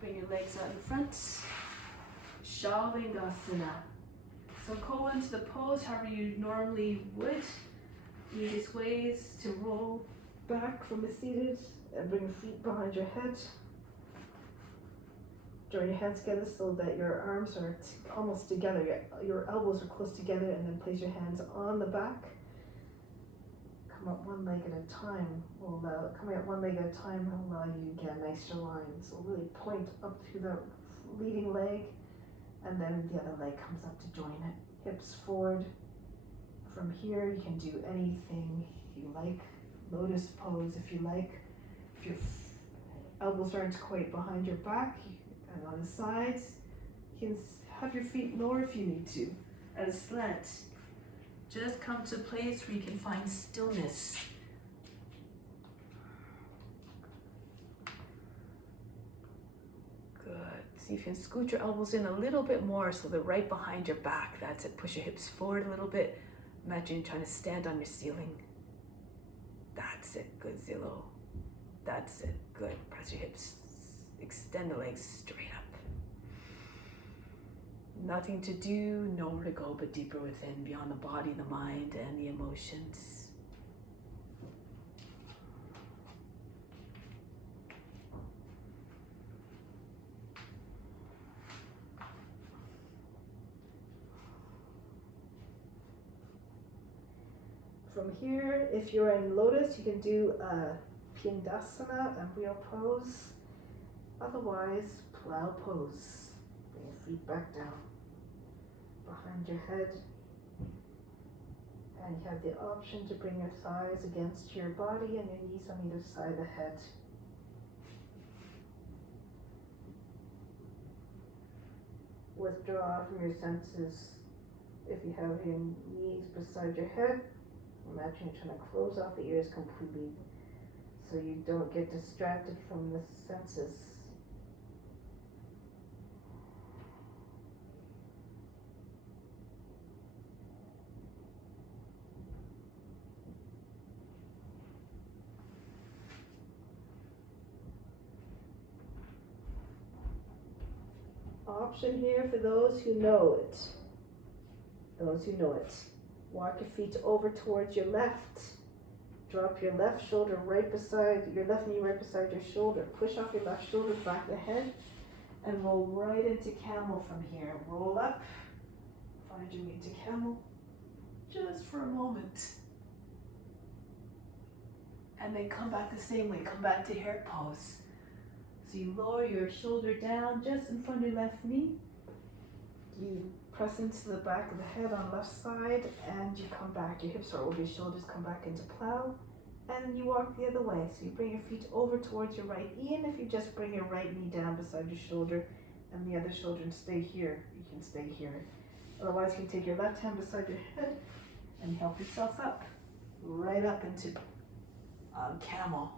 Bring your legs out in front. Shavasana. So go into the pose however you normally would. Easiest ways to roll back from a seated and bring your feet behind your head. Join your hands together so that your arms are almost together. Your elbows are close together, and then place your hands on the back. Come up one leg at a time. Coming up one leg at a time will allow you to get a nicer line. So really point up through the leading leg, and then the other leg comes up to join it. Hips forward. From here, you can do anything you like. Lotus pose if you like. If your elbows aren't quite behind your back and on the sides, you can have your feet lower if you need to, at a slant. Just come to a place where you can find stillness. Good. So you can scoot your elbows in a little bit more so they're right behind your back. That's it. Push your hips forward a little bit. Imagine you're trying to stand on your ceiling. That's it. Good, Zillow. That's it. Good. Press your hips. Extend the legs straight up. Nothing to do, nowhere to go but deeper within, beyond the body, the mind, and the emotions. From here, if you're in lotus, you can do a Pindasana, embryo pose. Otherwise, plow pose. Bring your feet back down behind your head. And you have the option to bring your thighs against your body and your knees on either side of the head. Withdraw from your senses. If you have your knees beside your head, imagine you're trying to close off the ears completely so you don't get distracted from the senses. Option here for those who know it. Those who know it. Walk your feet over towards your left. Drop your left shoulder right beside, your left knee right beside your shoulder. Push off your left shoulder, back of the head, and roll right into camel from here. Roll up, find your way into camel, just for a moment. And then come back the same way, come back to hare pose. So you lower your shoulder down just in front of your left knee. You press into the back of the head on left side, and you come back. Your hips are over your shoulders, come back into plow, and you walk the other way. So you bring your feet over towards your right knee, and if you just bring your right knee down beside your shoulder, and the other shoulder and stay here, you can stay here. Otherwise, you can take your left hand beside your head and help yourself up, right up into camel.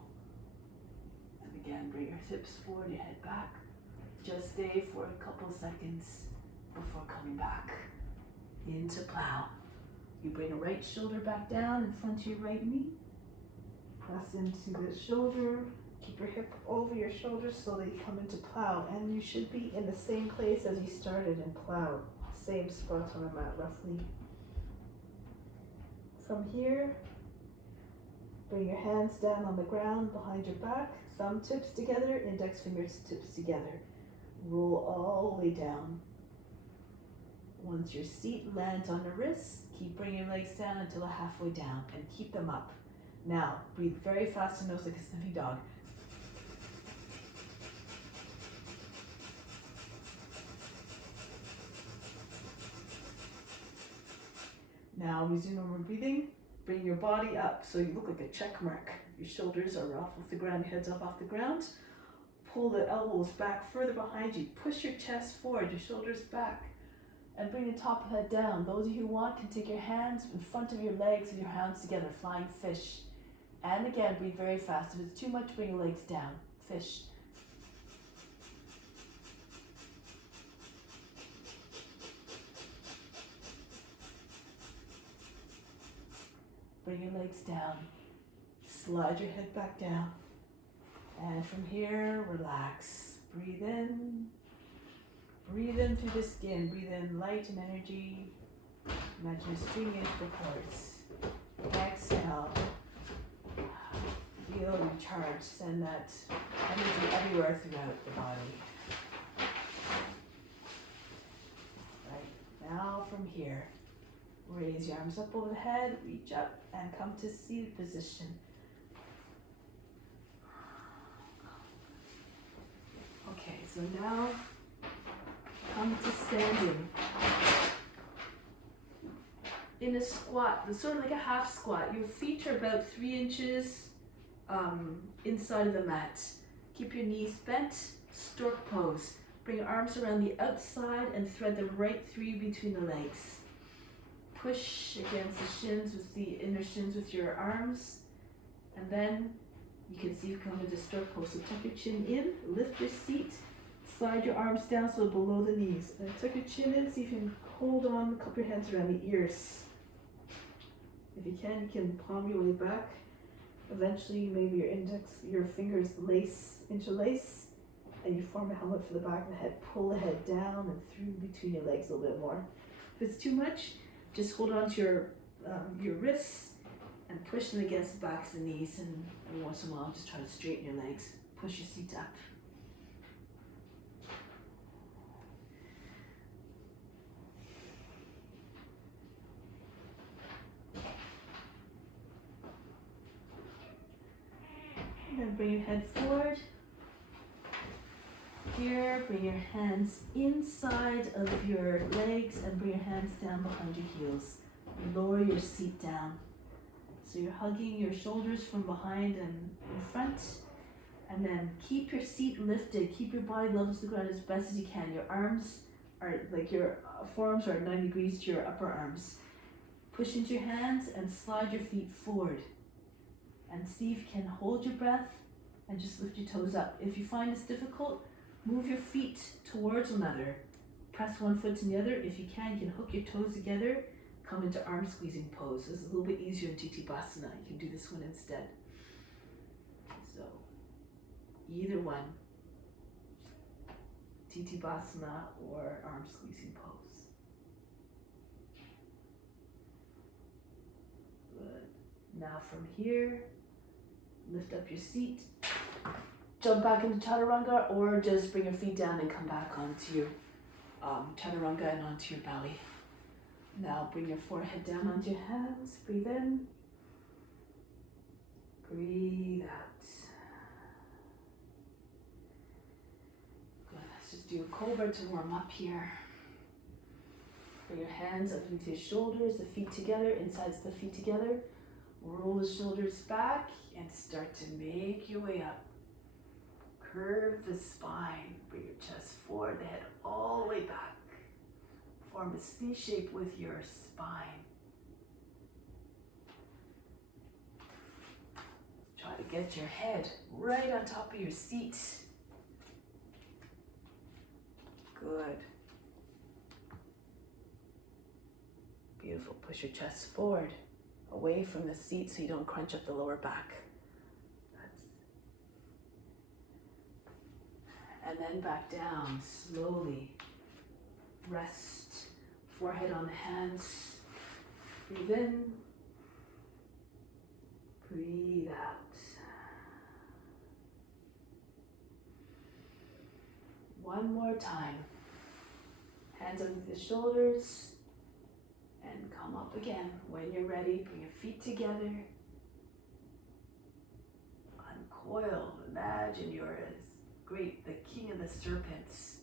And again, bring your hips forward, your head back. Just stay for a couple seconds before coming back into plow. You bring the right shoulder back down in front of your right knee. Press into the shoulder. Keep your hip over your shoulders so that you come into plow. And you should be in the same place as you started in plow. Same spot on the mat, roughly. From here, bring your hands down on the ground behind your back. Thumb tips together, index fingers tips together. Roll all the way down. Once your seat lands on the wrists, keep bringing your legs down until halfway down and keep them up. Now, breathe very fast and nose like a sniffing dog. Now, resume normal breathing. Bring your body up so you look like a check mark. Your shoulders are off the ground, your head's off the ground. Pull the elbows back further behind you. Push your chest forward, your shoulders back. And bring the top of the head down. Those of you who want can take your hands in front of your legs and your hands together, flying fish. And again, breathe very fast. If it's too much, bring your legs down. Fish. Bring your legs down. Slide your head back down. And from here, relax. Breathe in. Breathe in through the skin. Breathe in light and energy. Imagine you're streaming into the pores. Exhale. Feel recharged. Send that energy everywhere throughout the body. Now from here, raise your arms up over the head, reach up and come to seated position. Okay, so now come to standing. In a squat, sort of like a half squat. Your feet are about 3 inches inside of the mat. Keep your knees bent, stork pose. Bring your arms around the outside and thread them right through between the legs. Push against the shins with the inner shins with your arms. And then you can see you come into stork pose. So tuck your chin in, lift your seat, slide your arms down so below the knees. And tuck your chin in, see if you can hold on, cup your hands around the ears. If you can palm your way back. Eventually, maybe your fingers interlace, and you form a helmet for the back of the head. Pull the head down and through between your legs a little bit more. If it's too much, just hold on to your wrists and push them against the backs of the knees, and every once in a while, just try to straighten your legs. Push your seat up. And then bring your head forward. Here, bring your hands inside of your legs and bring your hands down behind your heels. Lower your seat down. So you're hugging your shoulders from behind and in front. And then keep your seat lifted. Keep your body level to the ground as best as you can. Your arms are like your forearms are 90 degrees to your upper arms. Push into your hands and slide your feet forward. And see if you can hold your breath and just lift your toes up. If you find this difficult, move your feet towards one another. Press one foot to the other. If you can hook your toes together. Come into arm squeezing pose. This is a little bit easier in Tittipasana. You can do this one instead. So, either one. Tittipasana or arm squeezing pose. Good. Now from here, lift up your seat. Jump back into Chaturanga, or just bring your feet down and come back onto your Chaturanga and onto your belly. Now bring your forehead down onto your hands. Breathe in. Breathe out. Good. Let's just do a cobra to warm up here. Bring your hands underneath your shoulders, the feet together, insides the feet together. Roll the shoulders back and start to make your way up. Curve the spine. Bring your chest forward, the head all the way back. Form a C shape with your spine. Try to get your head right on top of your seat. Good. Beautiful. Push your chest forward, away from the seat so you don't crunch up the lower back. And then back down slowly. Rest, forehead on the hands. Breathe in. Breathe out. One more time. Hands underneath the shoulders. And come up again. When you're ready, bring your feet together. Uncoil. Imagine you're the king of the serpents.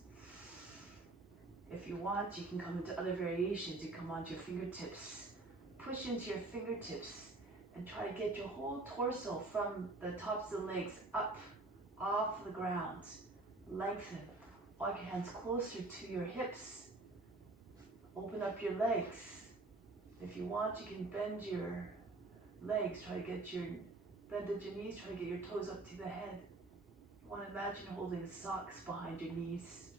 If you want, you can come into other variations. You come onto your fingertips. Push into your fingertips and try to get your whole torso from the tops of the legs up, off the ground. Lengthen. Walk your hands closer to your hips. Open up your legs. If you want, you can bend your legs. Bend at your knees. Try to get your toes up to the head. You want to imagine holding socks behind your knees.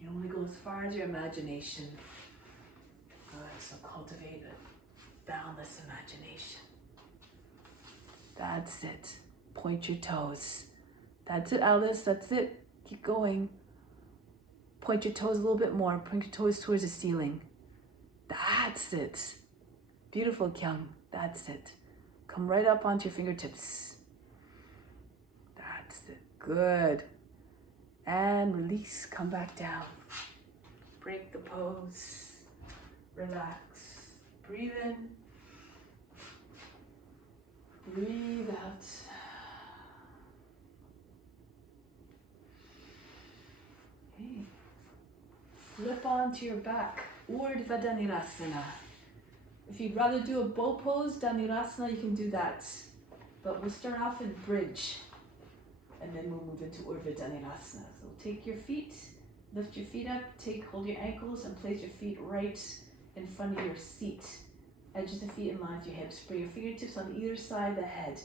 You only go as far as your imagination. Good, so cultivate a boundless imagination. That's it. Point your toes. That's it, Alice, that's it. Keep going. Point your toes a little bit more. Point your toes towards the ceiling. That's it. Beautiful, Kyung. That's it. Come right up onto your fingertips. That's it. Good. And release. Come back down. break the pose, relax, breathe in, breathe out. Okay. Flip onto your back, Urdhva Dhanurasana. If you'd rather do a bow pose, Dhanurasana, you can do that. But we'll start off in bridge, and then we'll move into Urdhva Dhanurasana. So take your feet, lift your feet up, hold your ankles and place your feet right in front of your seat. Edges of feet in line with your hips. Bring your fingertips on either side of the head.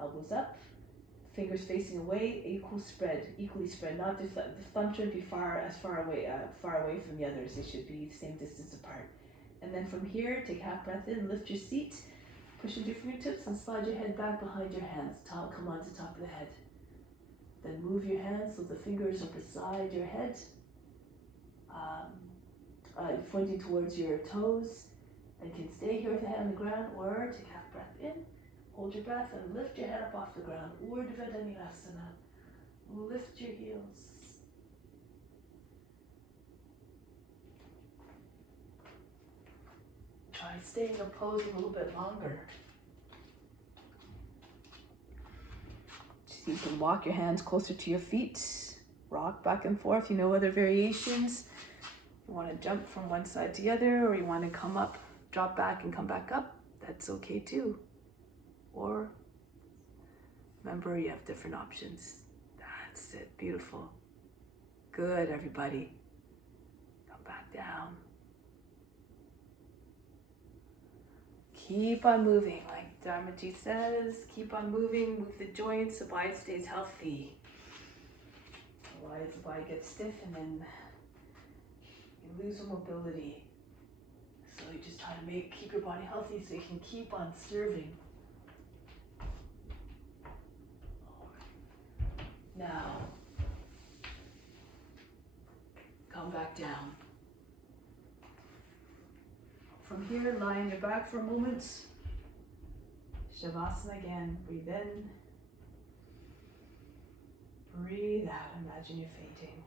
Elbows up, fingers facing away, equally spread. Not the thumb shouldn't be far away from the others. They should be the same distance apart. And then from here, take half breath in, lift your seat, push into your fingertips and slide your head back behind your hands. Come on to top of the head. Then move your hands so the fingers are beside your head, pointing towards your toes. And you can stay here with the head on the ground or take half breath in, hold your breath and lift your head up off the ground. Urdhva Dhanurasana. Lift your heels. Try staying in a pose a little bit longer. So you can walk your hands closer to your feet, rock back and forth. You know other variations. You want to jump from one side to the other, or you want to come up, drop back and come back up. That's okay too. Or remember, you have different options. That's it. Beautiful. Good, everybody. Come back down. Keep on moving, like Dharmaji says, keep on moving, move the joints, the body stays healthy. Otherwise the body gets stiff and then you lose the mobility. So you just try to keep your body healthy so you can keep on serving. Now, come back down. From here, lie on your back for a moment. Shavasana again. Breathe in. Breathe out. Imagine you're fainting.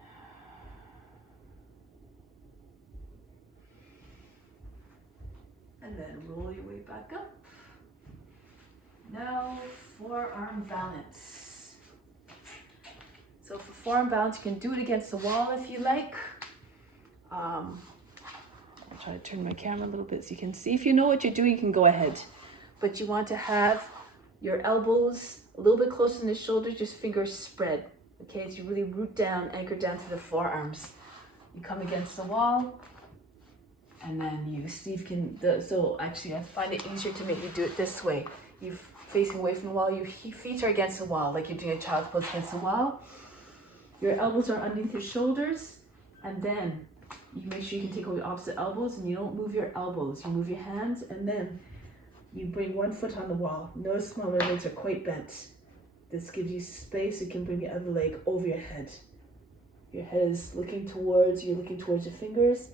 And then roll your way back up. Now, forearm balance. So for forearm balance, you can do it against the wall if you like. I'll try to turn my camera a little bit so you can see. If you know what you're doing, you can go ahead. But you want to have your elbows a little bit closer to the shoulders, just fingers spread. Okay, so you really root down, anchor down to the forearms. You come against the wall, and then you see if you can, so actually I find it easier to make you do it this way. You're facing away from the wall, your feet are against the wall, like you're doing a child's pose against the wall. Your elbows are underneath your shoulders, and then you make sure you can take away opposite elbows, and you don't move your elbows. You move your hands, and then you bring one foot on the wall. Notice my legs are quite bent. This gives you space. You can bring your other leg over your head. Your head is looking towards, you're looking towards your fingers,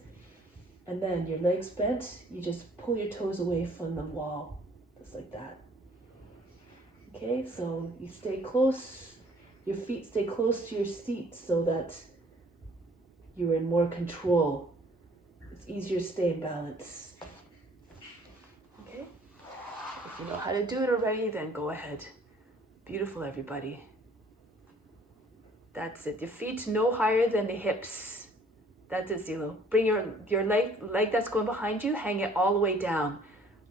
and then your legs bent, you just pull your toes away from the wall, just like that. Okay, so you stay close, your feet stay close to your seat so that you're in more control. It's easier to stay in balance. Okay? If you know how to do it already, then go ahead. Beautiful, everybody. That's it. Your feet no higher than the hips. That's it, Zilo. Bring your leg that's going behind you, hang it all the way down,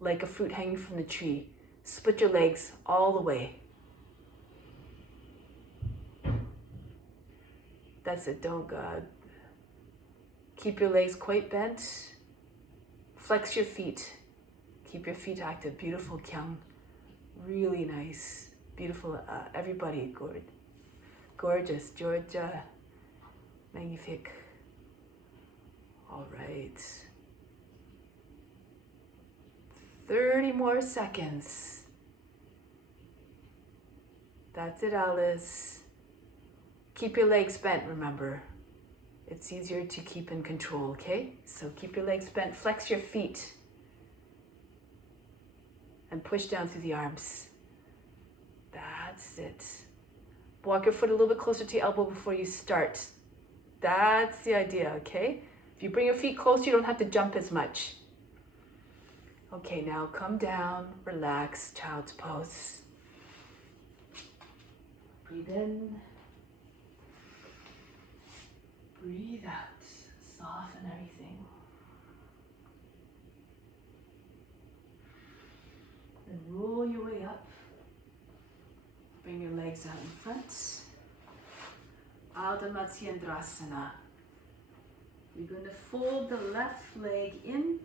like a fruit hanging from the tree. Split your legs all the way. That's it. Don't keep your legs quite bent. Flex your feet. Keep your feet active. Beautiful, Kyung. Really nice. Beautiful. Everybody, gorgeous. Georgia. Magnifique. All right. 30 more seconds. That's it, Alice. Keep your legs bent, remember. It's easier to keep in control, okay? So keep your legs bent, flex your feet, and push down through the arms. That's it. Walk your foot a little bit closer to your elbow before you start. That's the idea, okay? If you bring your feet closer, you don't have to jump as much. Okay, now come down, relax, child's pose. Breathe in. Breathe out. Soften everything. Then roll your way up. Bring your legs out in front. Ardha Matsyendrasana. You're going to fold the left leg in,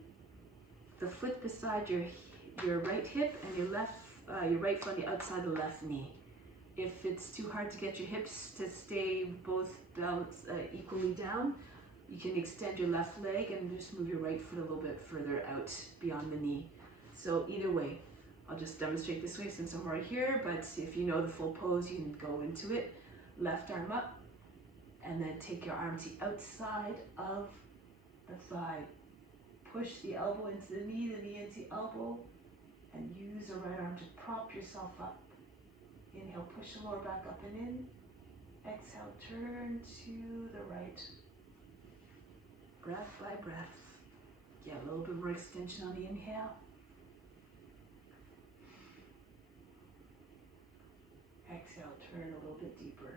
the foot beside your right hip, and your right foot on the outside of the left knee. If it's too hard to get your hips to stay both balanced equally down, you can extend your left leg and just move your right foot a little bit further out beyond the knee. So either way, I'll just demonstrate this way since I'm right here, but if you know the full pose, you can go into it. Left arm up, and then take your arm to the outside of the thigh. Push the elbow into the knee into the elbow, and use the right arm to prop yourself up. Inhale, push the lower back up and in. Exhale, turn to the right. Breath by breath. Get a little bit more extension on the inhale. Exhale, turn a little bit deeper.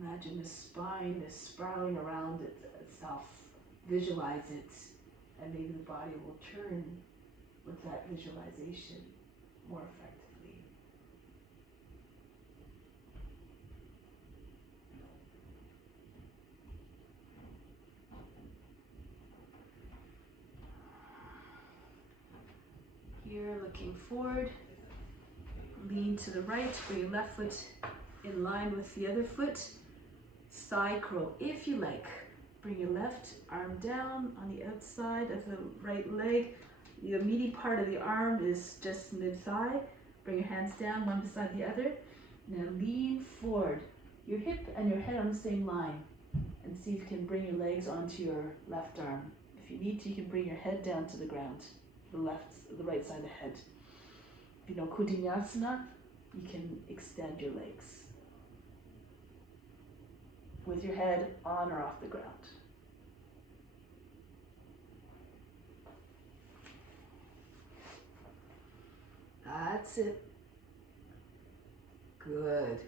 Imagine the spine is spiraling around itself. Visualize it, and maybe the body will turn with that visualization more effectively. Here, looking forward, lean to the right, bring your left foot in line with the other foot. Side curl, if you like. Bring your left arm down on the outside of the right leg. The meaty part of the arm is just mid-thigh. Bring your hands down, one beside the other. Now lean forward. Your hip and your head on the same line. And see if you can bring your legs onto your left arm. If you need to, you can bring your head down to the ground. The right side of the head. If you know Kudinyasana, you can extend your legs with your head on or off the ground. That's it. Good.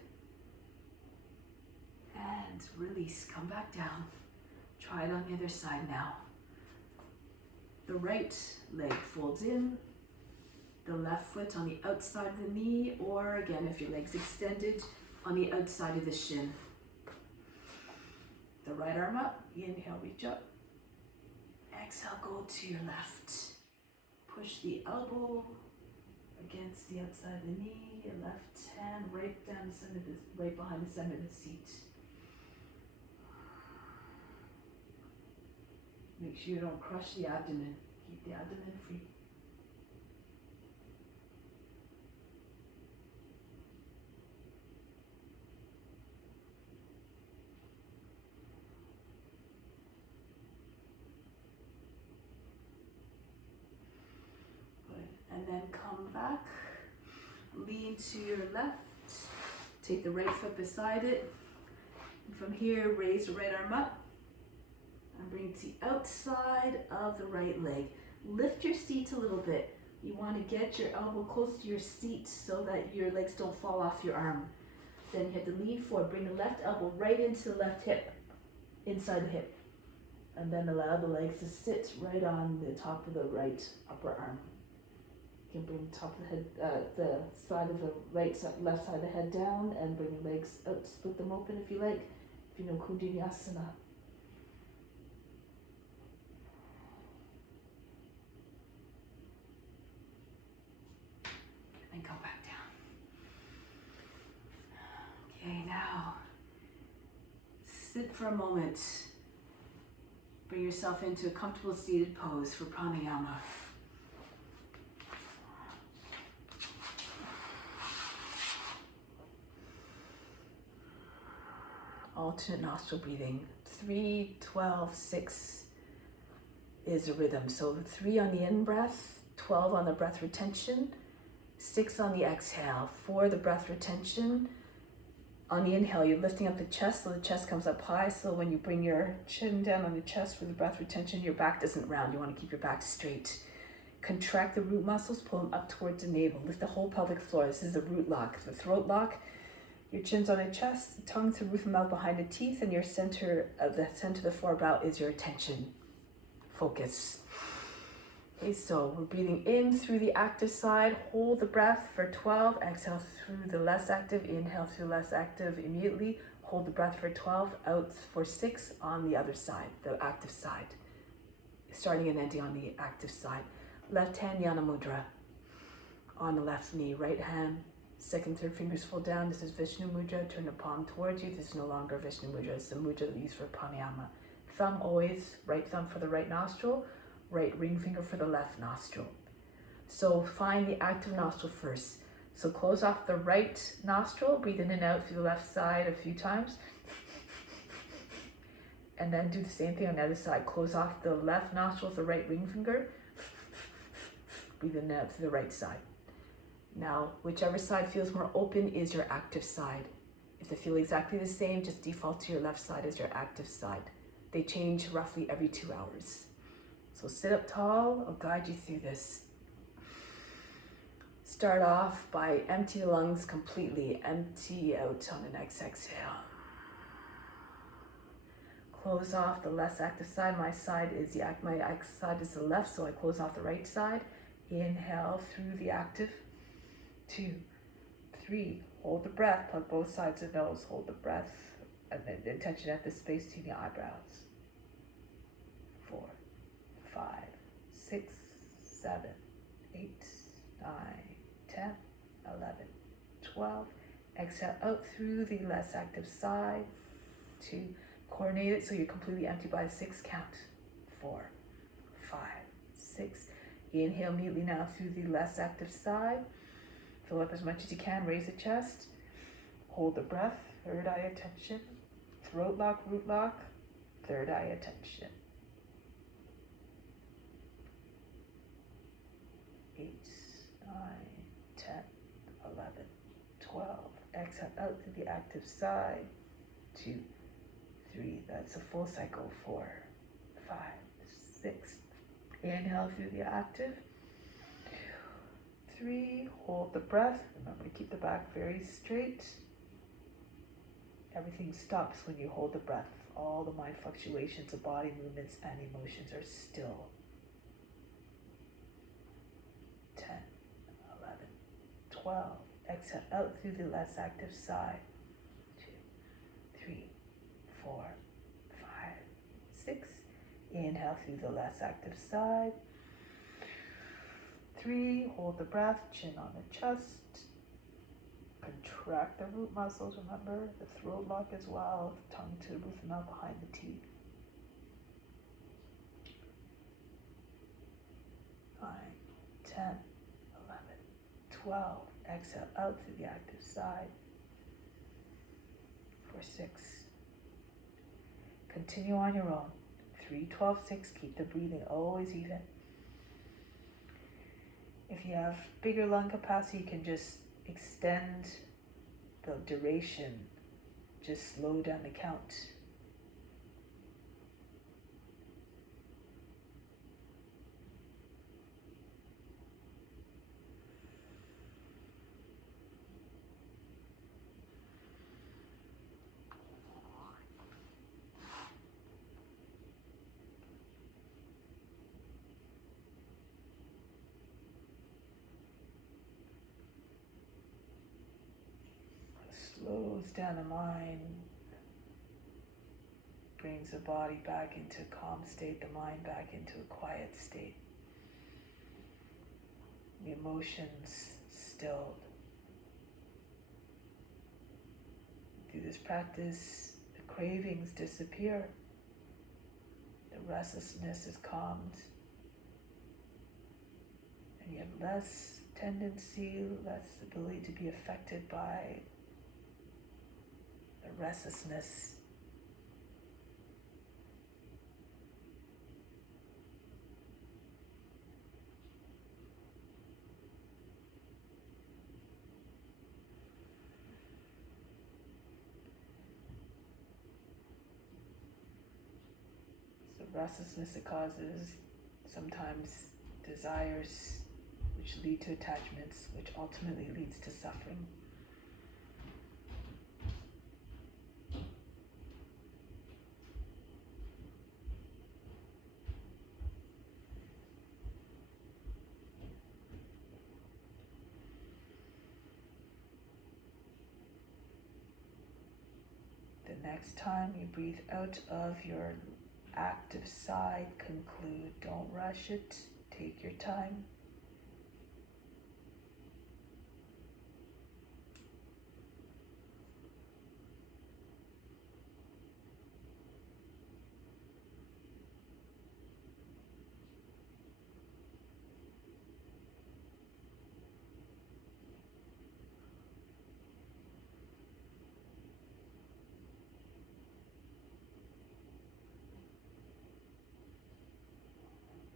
And release, come back down. Try it on the other side now. The right leg folds in, the left foot on the outside of the knee, or again, if your leg's extended, on the outside of the shin. The right arm up, inhale, reach up. Exhale, go to your left. Push the elbow against the outside of the knee, your left hand right down the center, right behind the center of the seat. Make sure you don't crush the abdomen. Keep the abdomen free. And then come back, lean to your left, take the right foot beside it, and from here raise the right arm up and bring it to the outside of the right leg. Lift your seat a little bit. You want to get your elbow close to your seat so that your legs don't fall off your arm. Then you have to lean forward, bring the left elbow right into the left hip, inside the hip, and then allow the legs to sit right on the top of the right upper arm. You can bring the top of the head, the side of the right side, left side of the head down, and bring your legs out, split them open if you like, if you know Kudinyasana. And come back down. Okay, now sit for a moment. Bring yourself into a comfortable seated pose for pranayama. Alternate nostril breathing. 3, 12, 6 is a rhythm. So 3 on the in-breath, 12 on the breath retention, 6 on the exhale. 4 the breath retention, On the inhale, you're lifting up the chest so the chest comes up high. So when you bring your chin down on the chest for the breath retention, your back doesn't round. You want to keep your back straight. Contract the root muscles, pull them up towards the navel. Lift the whole pelvic floor. This is the root lock. The throat lock, your chin's on the chest, the tongue to roof and mouth behind the teeth, and your center of the forebrow is your attention. Focus. Okay, so we're breathing in through the active side. Hold the breath for 12. Exhale through the less active. Inhale through less active immediately. Hold the breath for 12. Out for 6 on the other side, the active side. Starting and ending on the active side. Left hand Yana Mudra on the left knee. Right hand, second, third fingers fall down. This is Vishnu Mudra. Turn the palm towards you. This is no longer Vishnu Mudra. It's the mudra that we use for pranayama. Thumb always, right thumb for the right nostril. Right ring finger for the left nostril. So find the active nostril first. So close off the right nostril, breathe in and out through the left side a few times. And then do the same thing on the other side. Close off the left nostril with the right ring finger. Breathe in and out through the right side. Now, whichever side feels more open is your active side. If they feel exactly the same, just default to your left side as your active side. They change roughly every 2 hours. So sit up tall, I'll guide you through this. Start off by empty the lungs completely. Empty out on the next exhale. Close off the less active side. My active side is the left, so I close off the right side. Inhale through the active. 2, 3. Hold the breath. Plug both sides of the nose. Hold the breath. And then the attention at the space between the eyebrows. 4, 5, 6, 7, 8, 9, 10, 11, 12. Exhale out through the less active side. 2. Coordinate it so you're completely empty by 6 count. 4, 5, 6. Inhale immediately now through the less active side. Fill up as much as you can. Raise the chest. Hold the breath. Third eye attention. Throat lock, root lock. Third eye attention. 8, 9, 10, 11, 12. Exhale out to the active side. 2, 3. That's a full cycle. 4, 5, 6. Inhale through the active. 2, 3. Hold the breath. Remember to keep the back very straight. Everything stops when you hold the breath. All the mind fluctuations of body movements and emotions are still. 10, 11, 12. Exhale out through the less active side. 2, 3, 4, 5, 6. Inhale through the less active side. 3. Hold the breath. Chin on the chest. Contract the root muscles. Remember the throat lock as well. The tongue to the roof and mouth behind the teeth. 9, 10, 11, 12. Exhale out through the active side. 4, 6. Continue on your own. 3, 12, 6. Keep the breathing always even. If you have bigger lung capacity, you can just extend the duration. Just slow down the count. Slows down the mind, brings the body back into a calm state, the mind back into a quiet state. The emotions stilled. Through this practice, the cravings disappear, the restlessness is calmed, and you have less tendency, less ability to be affected by the restlessness. restlessness it causes, sometimes desires, which lead to attachments, which ultimately leads to suffering. The next time you breathe out of your active side, conclude. Don't rush it. Take your time.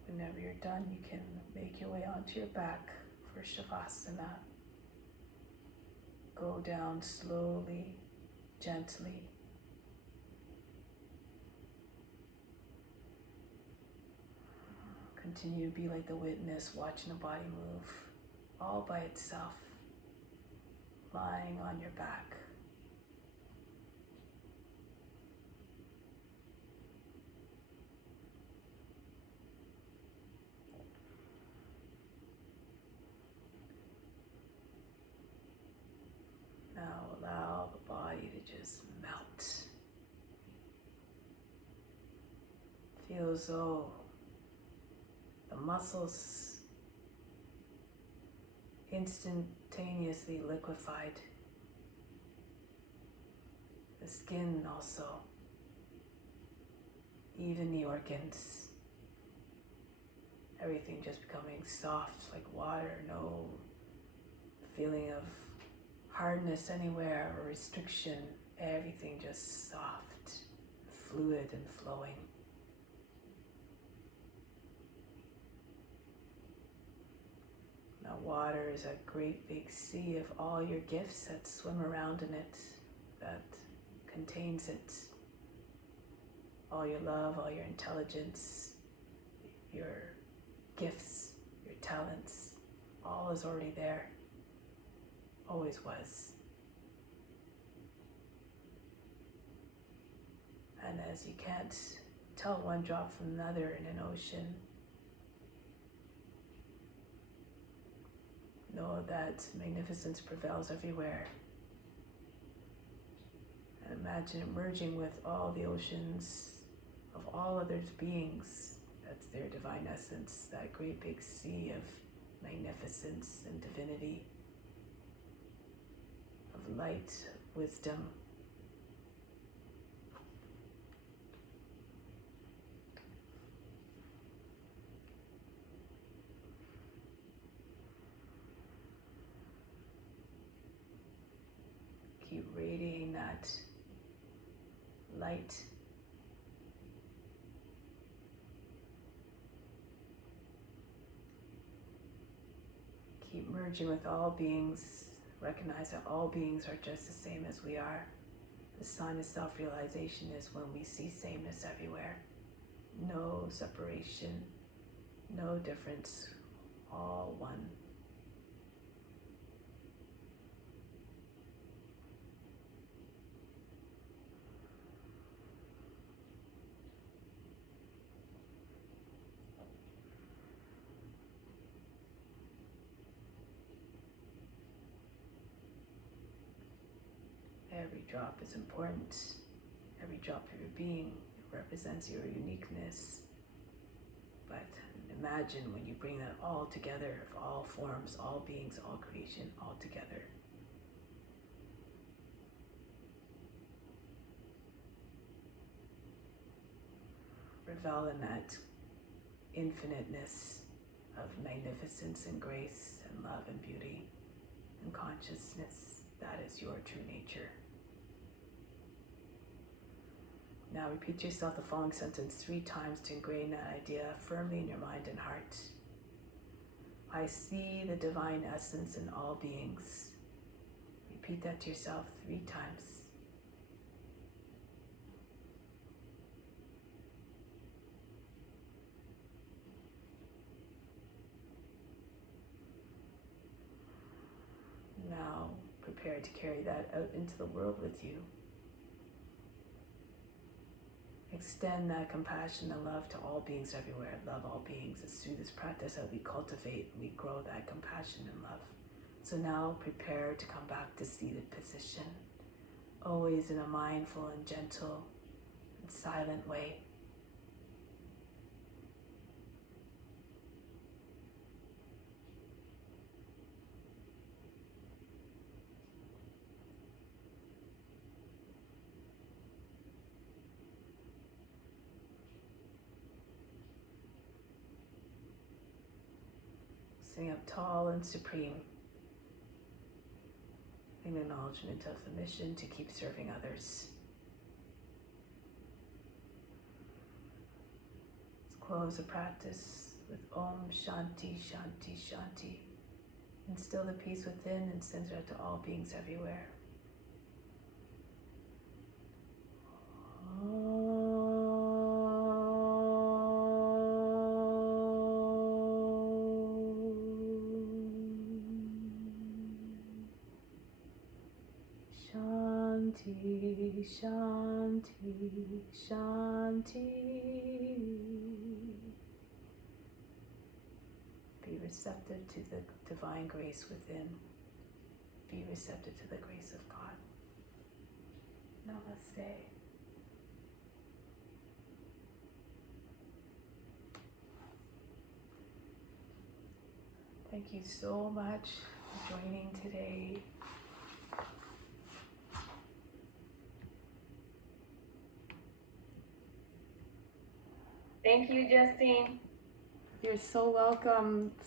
Whenever you're done, you can make your way onto your back for Shavasana. Go down slowly, gently. Continue to be like the witness, watching the body move all by itself, lying on your back. Now allow the body to just melt. Feel as though the muscles instantaneously liquefied. The skin also. Even the organs. Everything just becoming soft like water. No feeling of hardness anywhere or restriction. Everything just soft, fluid and flowing. Now water is a great big sea of all your gifts that swim around in it, that contains it. All your love, all your intelligence, your gifts, your talents, all is already there. Always was. And as you can't tell one drop from another in an ocean, know that magnificence prevails everywhere. And imagine it merging with all the oceans of all other beings. That's their divine essence, that great big sea of magnificence and divinity, of light, wisdom. Keep radiating that light. Keep merging with all beings. Recognize that all beings are just the same as we are. The sign of self-realization is when we see sameness everywhere. No separation, no difference, all one. Every drop is important. Every drop of your being represents your uniqueness. But imagine when you bring that all together, of all forms, all beings, all creation, all together. Revel in that infiniteness of magnificence and grace and love and beauty and consciousness. That is your true nature. Now repeat to yourself the following sentence 3 times to ingrain that idea firmly in your mind and heart. I see the divine essence in all beings. Repeat that to yourself 3 times. prepare to carry that out into the world with you. Extend that compassion and love to all beings everywhere. Love all beings. It's through this practice that we cultivate and we grow that compassion and love. So now prepare to come back to seated position, always in a mindful and gentle and silent way. Sitting up tall and supreme, in acknowledgement of the mission to keep serving others. Let's close the practice with Om Shanti Shanti Shanti. Instill the peace within and send it out to all beings everywhere. Shanti, Shanti, Shanti. Be receptive to the divine grace within. Be receptive to the grace of God. Namaste. Thank you so much for joining today. Thank you, Justine. You're so welcome.